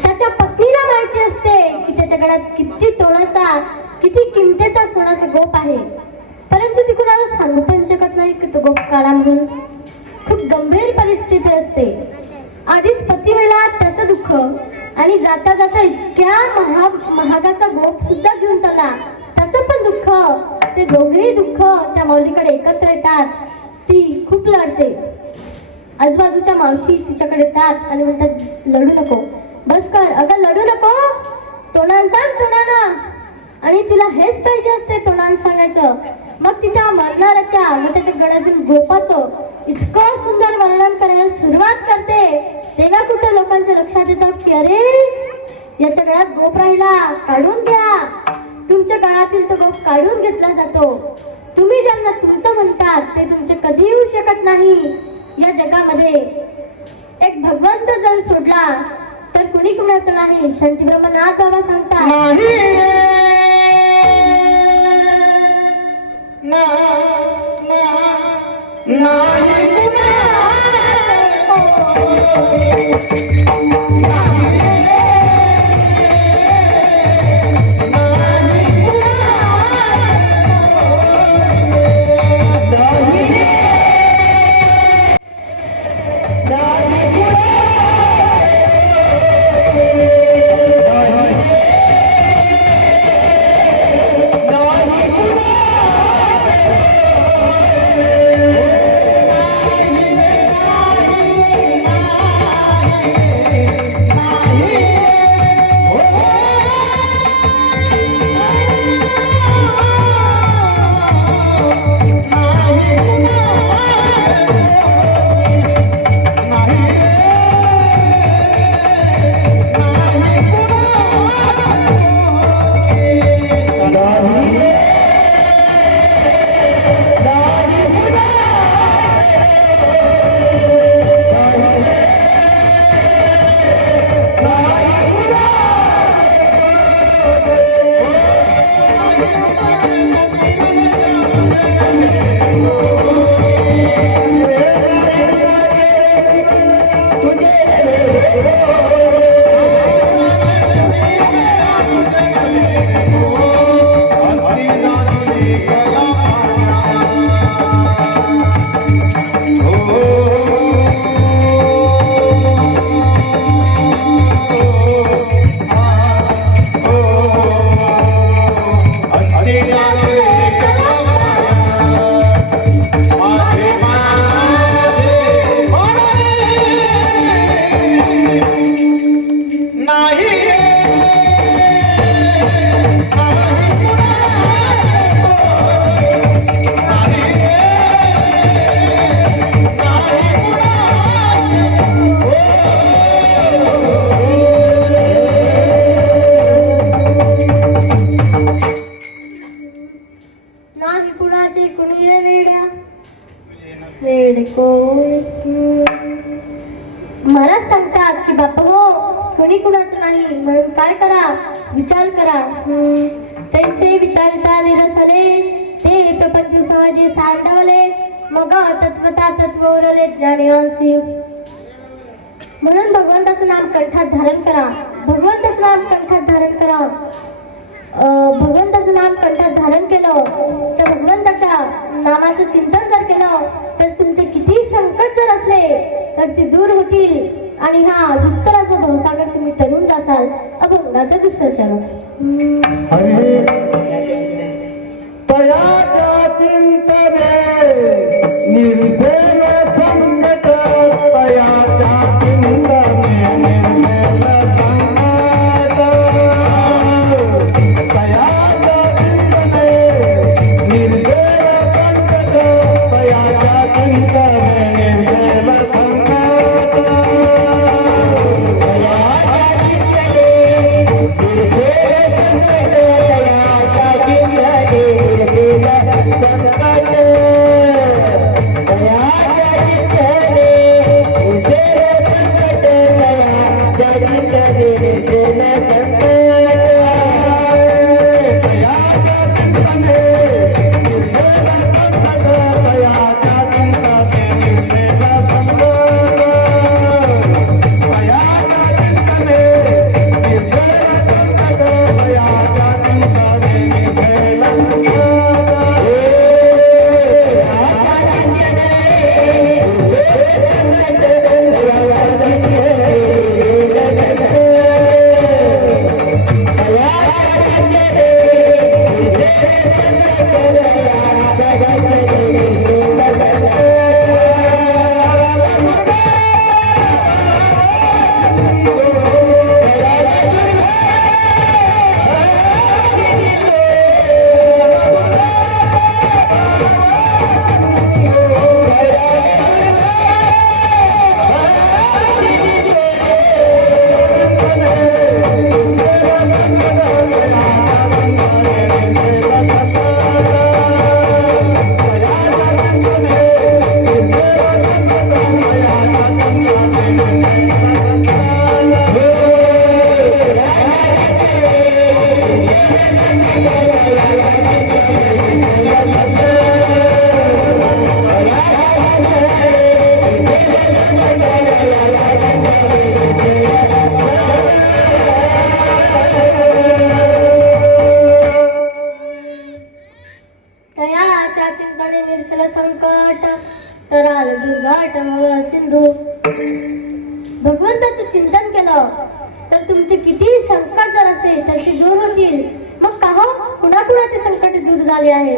त्याच्या पत्नीला माहिती असते की त्याच्या गळ्यात किती तोडाचा, किती किमतीचा सोन्याचा गोप आहे. परंतु ती कुणाला सांगू पण शकत नाही की तो गोप काढा म्हणून. खूप गंभीर परिस्थिती असते. आधीच पती मेला त्याचं दुःख, आणि जाता जाता इतक्या महागाचा गोप सुद्धा घेऊन चालला त्याचं पण दुःख. ते दोघेही दुःख त्या माऊलीकडे एकत्र येतात. ती खूप लढते. आजूबाजूच्या मावशी तिच्याकडे येतात आणि म्हणतात लढू नको, बस कर अगं, लढू नको, तोंडानं सांग तोंडानं. आणि तिला हेच पाहिजे असते, तोंडानं सांगायचं. मग तिच्या मरणाऱ्याच्या व त्याच्या गळ्यातील गोपाचं इतकं सुंदर वर्णन करायला सुरुवात करते. तेव्हा कुठे लोकांच्या लक्षात येतं की अरे याच्या गळ्यात गोप राहिला, काढून घ्या. तुमच्या गळ्यातील तो गोप काढून घेतला जातो. तुम्ही ज्यांना तुमचं म्हणतात ते तुमचे कधी होऊ शकत नाही. या जगामध्ये एक भगवंत जर सोडला तर कुणी कुणाचं नाही. शांती ब्रह्मनाथ बाबा सांगतात महाराज सांगतात की बापा हो, कोणी कुणाचं नाही म्हणून काय करा, विचार करा. तैसे विचारता निरसले ते प्रपंच समाजे सांडवले, मग तत्वता तत्व उरले ज्ञानियांसी. म्हणून भगवंताचं नाम कंठात धारण करा. भगवंताचं नाम कंठात धारण करा. भगवंताचं नाम कंठात धारण केलं तर भगवंताच्या नामाचं चिंतन जर केलं तर तुमचे किती संकट जर असले तर ते दूर होतील. आणि हा दुस्तराचा भवसागर तुम्ही तरून जासाल. अभंगाचं दुसरं चरण. तयाच्या चिंतने निर्भय संकट, तयाच्या चिंतने निर्भय संकट, तयाच्या चिंतने निर्भय संकट, तयाच्या चिंतने निर्भय संकट, तयाच्या चिंतने निर्भय संकट, बंधू, भगवंताचं चिंतन केलं तर तुमचे किती संकट जर असेल तर ते दूर होतील. मग का हो, कुणाकुणाचे संकट दूर झाले आहे?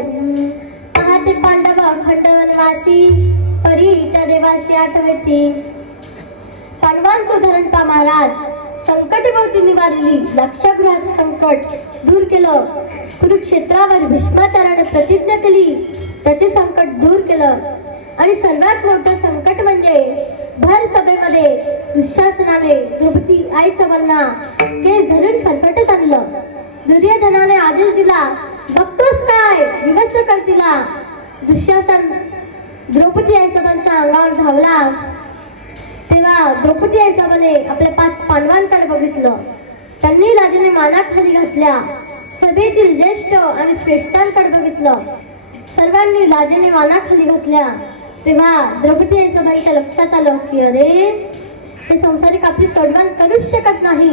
पहा ते पांडव खंडवनवासी, परी त्या देवाची आठवती. पांडवांचं उदाहरण पहा महाराज. संकटे भोवती निवारली, लाक्षागृहाचं संकट दूर केलं. कुरुक्षेत्रावर भीष्माचार्याने प्रतिज्ञा केली, त्याचे संकट दूर केलं. आणि सर्वात मोठं संकट म्हणजे भर सभेमध्ये दुःशासनाने द्रौपदी आईसवांना केस धरून फरफटत आणलं. दुर्योधनाने आदेश दिला, बघतोस काय, विवस्त्र कर तिला. दुःशासन द्रौपदी आईसवांच्या अंगावर धावला. तेव्हा द्रौपदी आईसवाने आपल्या 5 पांडवांकडे बघितलं. त्यांनी लाजेने मानाखाली घातल्या. सभेतील ज्येष्ठ आणि श्रेष्ठांकडे बघितलं. सर्वांनी लाजेने मानाखाली घातल्या. तेव्हा द्रौपदी आईसवांच्या लक्षात आलं की अरे, हे संसारिक आपली सोडवण करूच शकत नाही.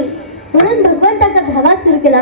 म्हणून भगवंताचा धावा सुरू केला.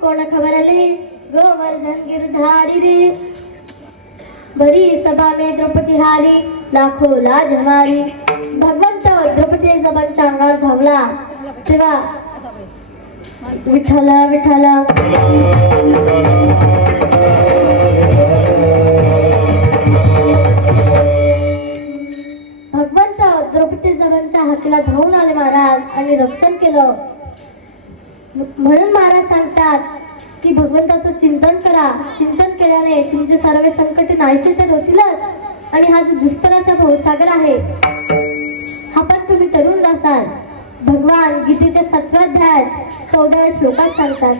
कोण खबरले गोवर्धन गिरधारी रे, भरी सभा में द्रौपदी हारी, लाखो लाज हमारी. भगवंत द्रौपदी जबांच्या अंगावर धावला. तेव्हा विठ्ठला विठ्ठला भगवंत द्रौपदी जबांच्या हाकेला धावून आले महाराज आणि रक्षण केलं. म्हणून महाराज सांगतात की भगवंताचं चिंतन करा. चिंतन केल्याने तुमचे सर्व संकट नाहीसे तर होतीलच. आणि हा जो दुष्कराचा भवसागर आहे हा पण तुम्ही तरुण जासाल. भगवान गीतेच्या 7व्या अध्यायात 14व्या श्लोकात सांगतात,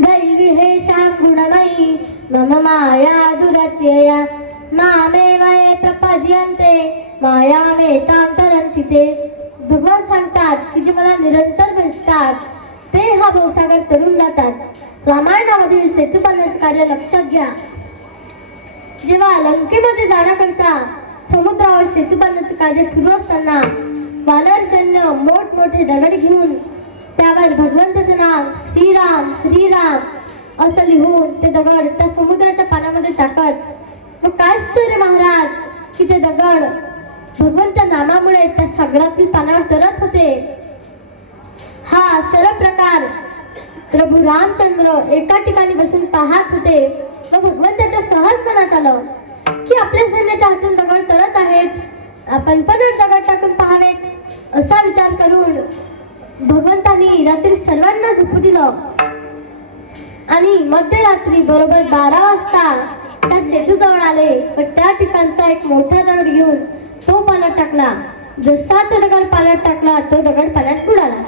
दैवी हे श्याम गुणमयी मम माया दुरत्यया मामेव ये प्रपद्यन्ते मायामेतां तरन्ति ते. भगवान सांगतात की जे मला निरंतर भजतात ते हा भवसागर तरुण जातात. रामायणामधील सेतू बांधण्याचे कार्य लक्षात घ्या. जेव्हा लंकेमध्ये जाण्याकरता समुद्रावर सेतू बांधण्याचे कार्य सुरू असताना वानर सैन्य मोठमोठे दगड घेऊन त्यावर भगवंताचं नाव श्रीराम श्रीराम असं लिहून ते दगड त्या समुद्राच्या पाण्यामध्ये टाकत. मग काय आश्चर्य महाराज की ते दगड भगवंत नामामुळे त्या सागरातील पाण्यावर तरत होते. हा सर्व प्रकार प्रभू रामचंद्र एका ठिकाणी बसून पाहत होते व भगवंताच्या सहज मनात आलं की आपल्या सैन्याच्या हातून दगड तरत आहेत, आपण पण दगड टाकून पाहावेत. असा विचार करून भगवंतांनी रात्री सर्वांना झोपू दिलं आणि मध्यरात्री बरोबर 12 वाजता त्या सेतूजवळ आले व त्या ठिकाणचा एक मोठा दगड घेऊन तो पाण्यात टाकला. जसा तो दगड पाण्यात टाकला तो दगड पाण्यात बुडाला.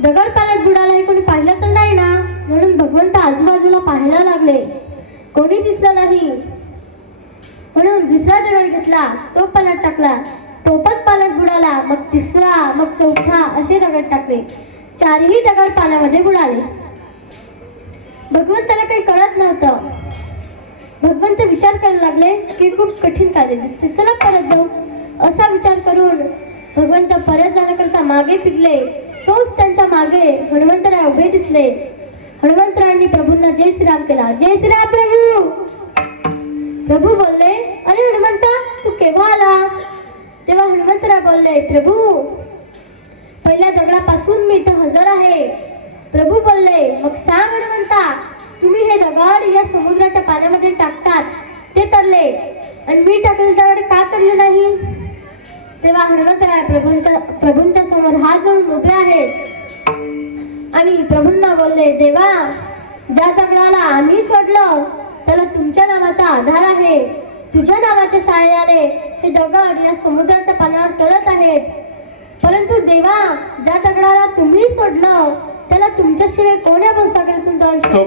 दगड पाण्यात बुडाला हे कोणी पाहिलं तर नाही ना, म्हणून भगवंत आजूबाजूला पाहायला लागले. कोणी दिसलं नाही म्हणून दुसरा दगड घेतला, तो पाण्यात टाकला, तो पण पाण्यात बुडाला. मग तिसरा, मग चौथा असे दगड टाकले. 4ही दगड पाण्यामध्ये बुडाले. भगवंताला काही कळत नव्हतं. भगवंत विचार करायला लागले की खूप कठीण कार्य दिसते, चला परत जाऊ. असा विचार करून भगवंत परत जाण्याकरता मागे फिरले. तोच त्यांच्या मागे हनुमंतराय उभे दिसले. हनुमंतरायांनी प्रभूंना जय श्रीराम केला. जय श्रीराम प्रभू. प्रभू बोलले, अरे हनुमंता, तू केव्हा आला? तेव्हा हनुमंतराय बोलले, प्रभू पहिल्या दगडापासून मी इथं हजर आहे. प्रभू बोलले, मग सांग हनुमंता, तुम्ही हे दगड या समुद्राच्या पाण्यामध्ये टाकतात ते तरले आणि मी टाकलेले दगड का तरले नाही? तेव्हा हनुमंतराय प्रभूंच्या समोर हात जोडून उभे आहेत आणि प्रभूंना बोलले, देवा, ज्या दगडाला आम्ही सोडलं त्याला तुमच्या नावाचा आधार आहे. तुझ्या नावाच्या सहाय्याने हे दगड या समुद्राच्या पाण्यावर तरत आहेत. परंतु देवा, ज्या दगडाला तुम्ही सोडलं त्याला तुमच्याशिवाय कोण्या भवसागरातून जाऊ शकते?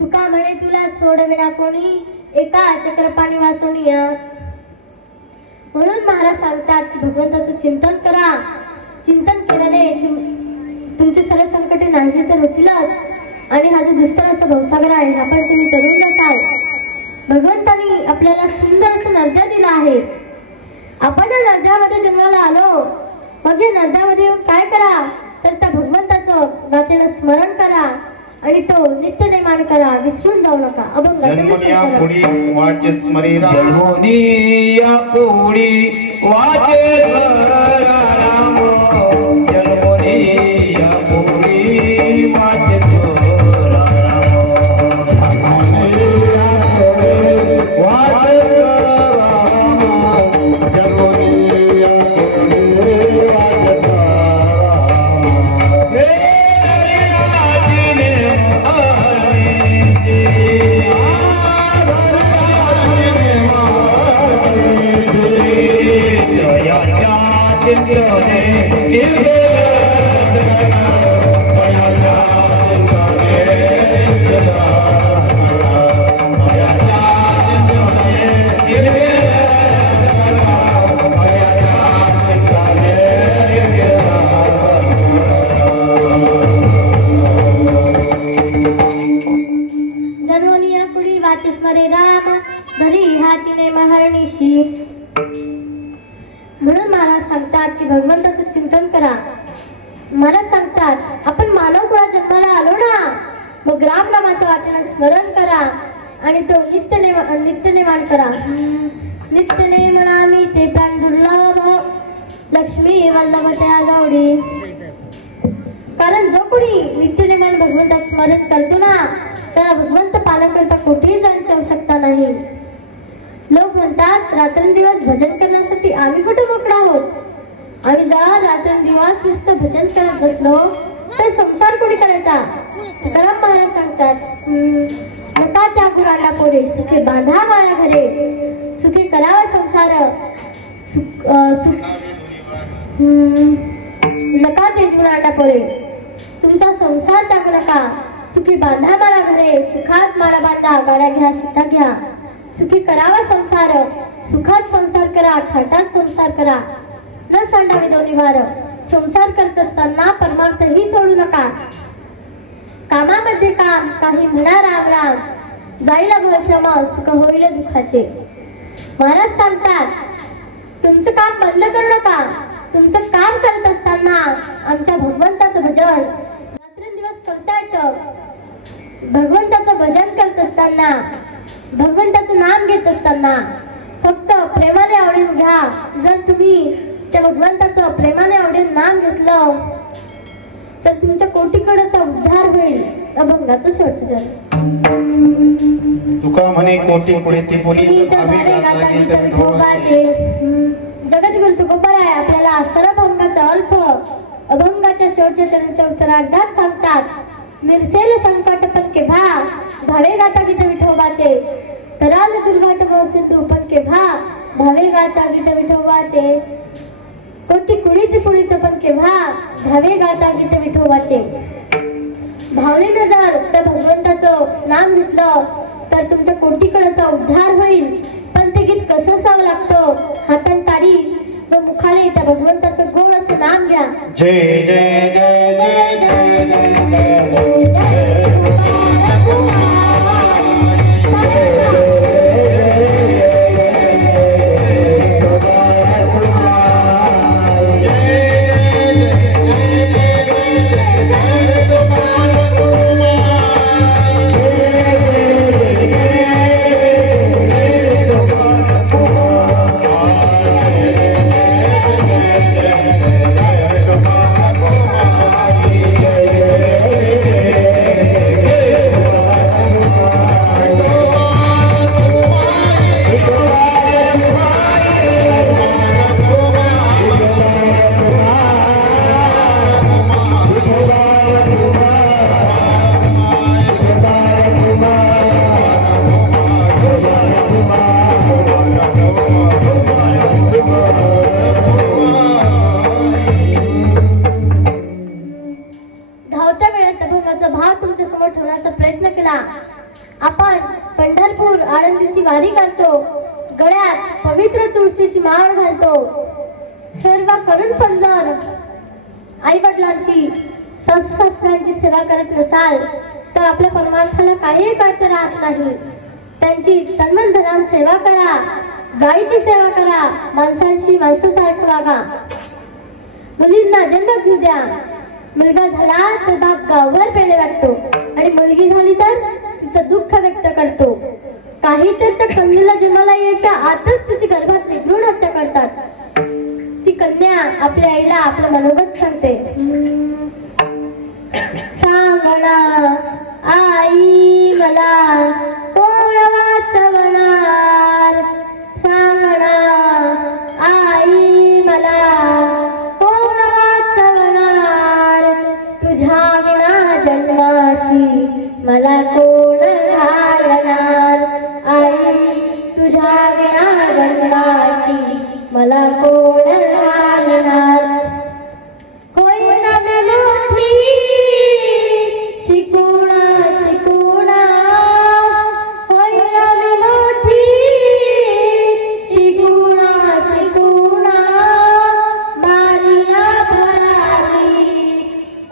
तुका म्हणे तुला सोडविना कोणी, एका चक्रपाणी वाचवणीया. म्हणून महाराज सांगतात की भगवंताचं चिंतन करा. चिंतन केल्याने तुमचे सर्व संकटे नाहीसे तर होतीलच आणि हा जो दुस्तराचा भवसागर आहे हा पण तुम्ही तरुण नसाल. भगवंतानी आपल्याला सुंदर असं नद्या दिला आहे. आपण या नद्यामध्ये जन्माला आलो, मग या नद्यामध्ये येऊन काय करा तर त्या भगवंताचं वाचन स्मरण करा आणि तो नित्य नेमान करा, विसरून जाऊ नका. अभंग जन्मोनिया पुढी वाच स्मरीरा. जन्मोनिया पुढी वाच राम. जन्मोनिया पुढी वाच म्हणून महाराज सांगतात की भगवंताचं चिंतन करा. महाराज सांगतात आपण मानव कुळा जन्माला आलो ना, मग रामनामाचं वाचन स्मरण करा आणि तो नित्यनेमान करा. नित्यने म्हणामी ते प्राण दुर्लभ, लक्ष्मी वल्लभ त्या गौडी. कारण जो कोणी नित्यनेमान भगवंताचं स्मरण करतो ना, त्याला भगवंत पालनकरता कुठेही जाण्याची आवश्यकता नाही. लोक म्हणतात रात्रंदिवस भजन करण्यासाठी आम्ही कुठे मोकळा आहोत. आम्ही जर रात्रंदिवस नुसतं भजन करत बसलो तर संसार कोणी करायचा. तुकाराम महाराज सांगतात, नका त्या गुराला पोरे, सुखे बांधा माळा घरे, सुखे करावा संसार, नका ते गुराला पोरे, तुमचा संसार टाकू नका. सुखी बांधा माळा घरे, सुखात माळा बांधा, गाड्या घ्या शिटा घ्या. सुखी करावा संसार, सुखात संसार करा, थाटात संसार करा, न सांडावे दोन्ही वार. संसार करत असताना परमार्थही सोडू नका. कामामध्ये काम, काही म्हणा राम राम, जाईला भवश्रम, सुख होईल दुःखाचे. महाराज सांगतात, तुमचं काम बंद करू नका. तुमचं काम करत असताना आमच्या भगवंताचं भजन रात्रंदिवस करता येतं. भगवंताचं भजन करत असताना, भगवंताचं नाम घेत असताना फक्त प्रेमाने आवडीन घ्या. जर तुम्ही त्या भगवंताचं प्रेमाने आवडीन नाम घेतलं तर तुमच्या कोटीकडेचा उद्धार होईल. अभंगाचं शेवटचं तुका म्हणे कोटी पुढे ती पुली जगद्गुरु तुकोबाराय आपल्याला सर्व अभंगाचा अर्थ अभंगाच्या शेवटच्या चरणाच्या उत्तरार्धात सांगतात. मिरसेल संकट पण केव्हा, भावे गाता गीत विठोबाचे. तराल दुर्घट भव सिंधू पण केव्हा, भावे गाता गीत विठोबाचे. कोटी कुळीत पुळीत पण केव्हा, भावे गाता गीत विठोबाचे. भावनेनं जर त्या भगवंताचं नाम घेतलं तर तुमच्या कोटीकडेचा उद्धार होईल. पण ते गीत कसं असावं लागतं, हातान ताडी व मुखाने त्या भगवंताचं गोड असं नाम घ्या. जय जय जय जय जय जय जय आपण पंढरपूर आळंदीची वारी करतो, गळ्यात पवित्र तुळशीची माळ घालतो. सर्व करून पण जर आई वडिलांची सासू-सासऱ्यांची सेवा करत नसाल तर आपल्या परमार्थाला काही कळत राहत नाही. त्यांची तन्मन धनान सेवा करा, गायीची सेवा करा, माणसांशी माणसासारखं वागा. मुलींना जन्म घेऊ द्या. मुलगा झाला तर बाप गावभर पेढे वाटतो आणि मुलगी झाली तर तिचं दुःख व्यक्त करतो. काही तर कन्येला जन्माला यायच्या आतच तिची गर्भात निघून हत्या करतात. ती कन्या आपल्या आईला आपलं मनोगत सांगते. सांगणा आई मला कोण वाचवणार, सांगणा आई मला कोण वाचवणार, तुझ्या विना जन्माशी मला कोण घालणार, आई तुझ्या विना जन्माशी मला कोण घालणार. होईना मोठी शिकून शिकून, होईना मोठी शिकून शिकून, मारिना भरारी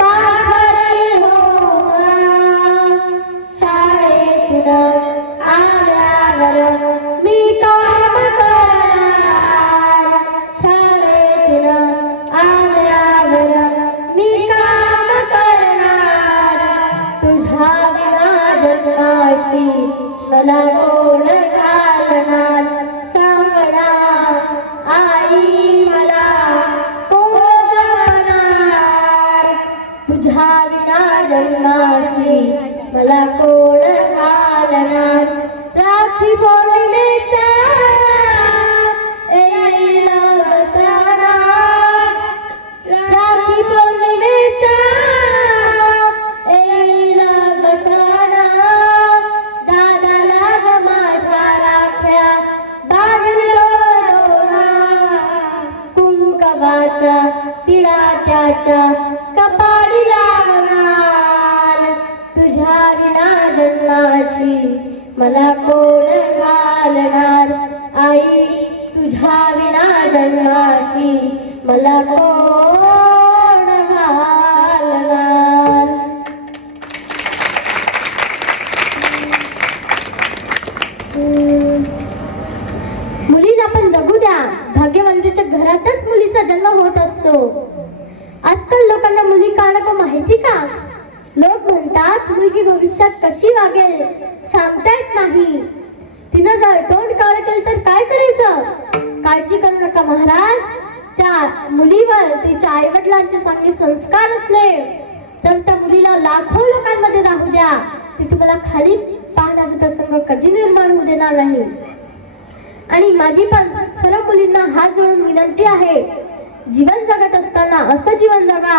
पाखरी होऊन. शाळेतून आल्यावर मी काम करणार, शाळेतून आल्यावर मी काम करणार. जन्माची मला कोण घालणार सांगणार आई मला कोण जपणार तुझ्या विना जन्माची मला कोण घालणार राखी पौर्णिमेचा येईल बसारा राखी पौर्णिमेचा येईल बसारा दादाला ग माझ्या राख्या बांधलो दोरा कुंकवाचा तिळा त्याच्या कपाळी लावणार तुझ्या विना जन्माशी मला कोण घालणार आई तुझ्या विना जन्माशी मला कोण घालणार मुलीला पण जगू द्या भाग्यवंताच्या घरातच मुलीचा जन्म होत असतो आजकाल लोकांना मुली का नको माहिती का लोक म्हणतात मुलगी भविष्यात कशी वागेल सांगता येत नाही तिनं जर तोंड काळ केलं तर काय करायचं काळजी करू नका महाराज त्या मुलीवर तिच्या आई वडिलांचे चांगले संस्कार असले तर त्या मुलीला लाखो लोकांमध्ये राहू द्या ती तुम्हाला खाली पाहण्याचा प्रसंग कधी निर्माण होऊ देणार नाही आणि माझी पण सर्व मुलींना हात जोडून विनंती आहे जीवन जगत असताना असं जीवन जगा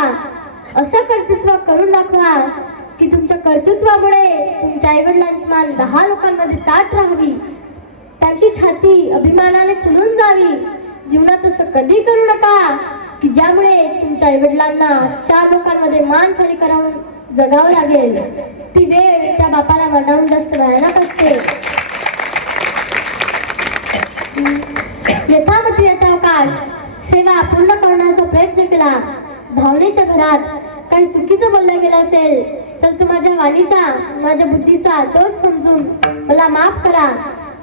असं कर्तृत्व करून दाखवा की तुमच्या कर्तृत्वामुळे तुमच्या आई वडिलांची मान 10 लोकांमध्ये ताट राहावी त्यांची छाती अभिमानाने फुलून जावी जीवनात असं कधी करू नका की ज्यामुळे तुमच्या आई वडिलांना 4 लोकांमध्ये मान खाली करावून जगावं लागेल ती वेळ त्या बापाला मनावून जास्त भयानक असते यथामती यथावकाश सेवा पूर्ण करण्याचा प्रयत्न केला भावनेच्या भरात काही चुकीचं बोललं गेलं असेल तर तू माझ्या वाणीचा माझ्या बुद्धीचा दोष समजून मला माफ करा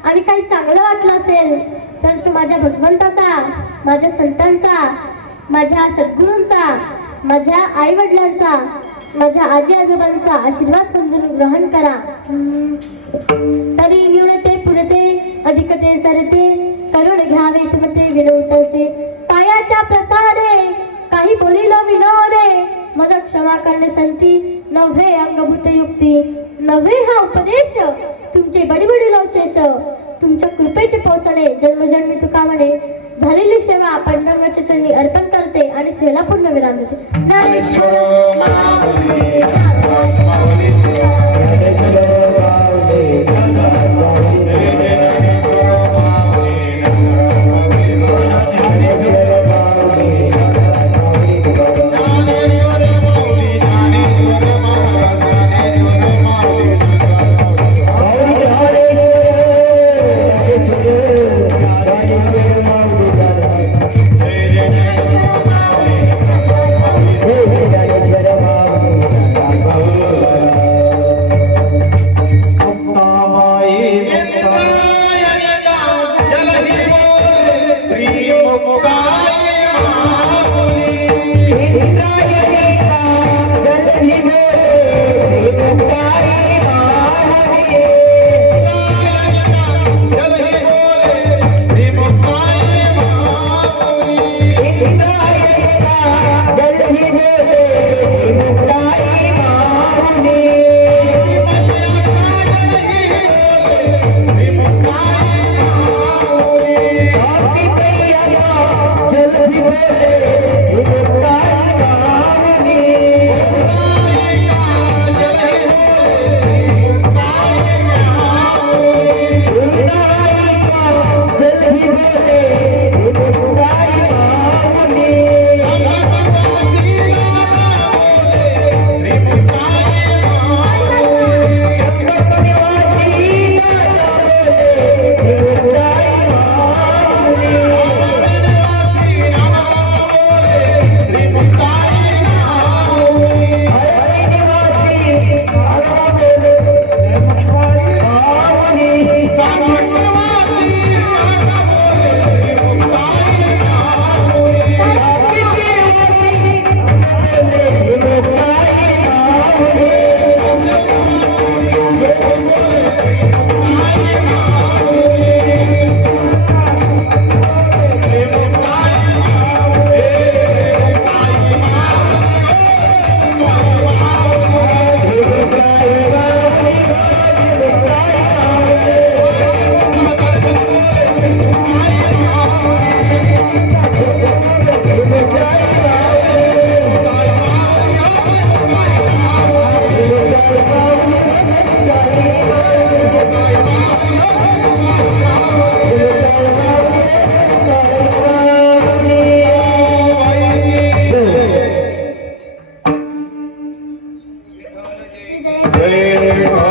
आणि काही चांगलं वाटलं असेल तर तू माझ्या भगवंताचा माझ्या संतांचा माझ्या सद्गुरूंचा माझ्या आई वडिलांचा माझ्या आजी आजोबांचा आशीर्वाद समजून ग्रहण करा तरी निवडते पुरते अधिकते सरते करुण घ्यावे तुमते विनवतसे पायाच्या प्रसारे काही बोलिलो विनोदे मद क्षमा करणे संती नव्हे अंगभूत युक्ती नव्हे हा उपदेश तुमचे बडी बडी लवशेष तुमच्या कृपेचे पोचणे जन्मजन्मी तुका म्हणे झालेली सेवा पांडुरंगाच्या चरणी अर्पण करते आणि सेवेला पूर्ण विराम देते ज्ञानेश्वर देवा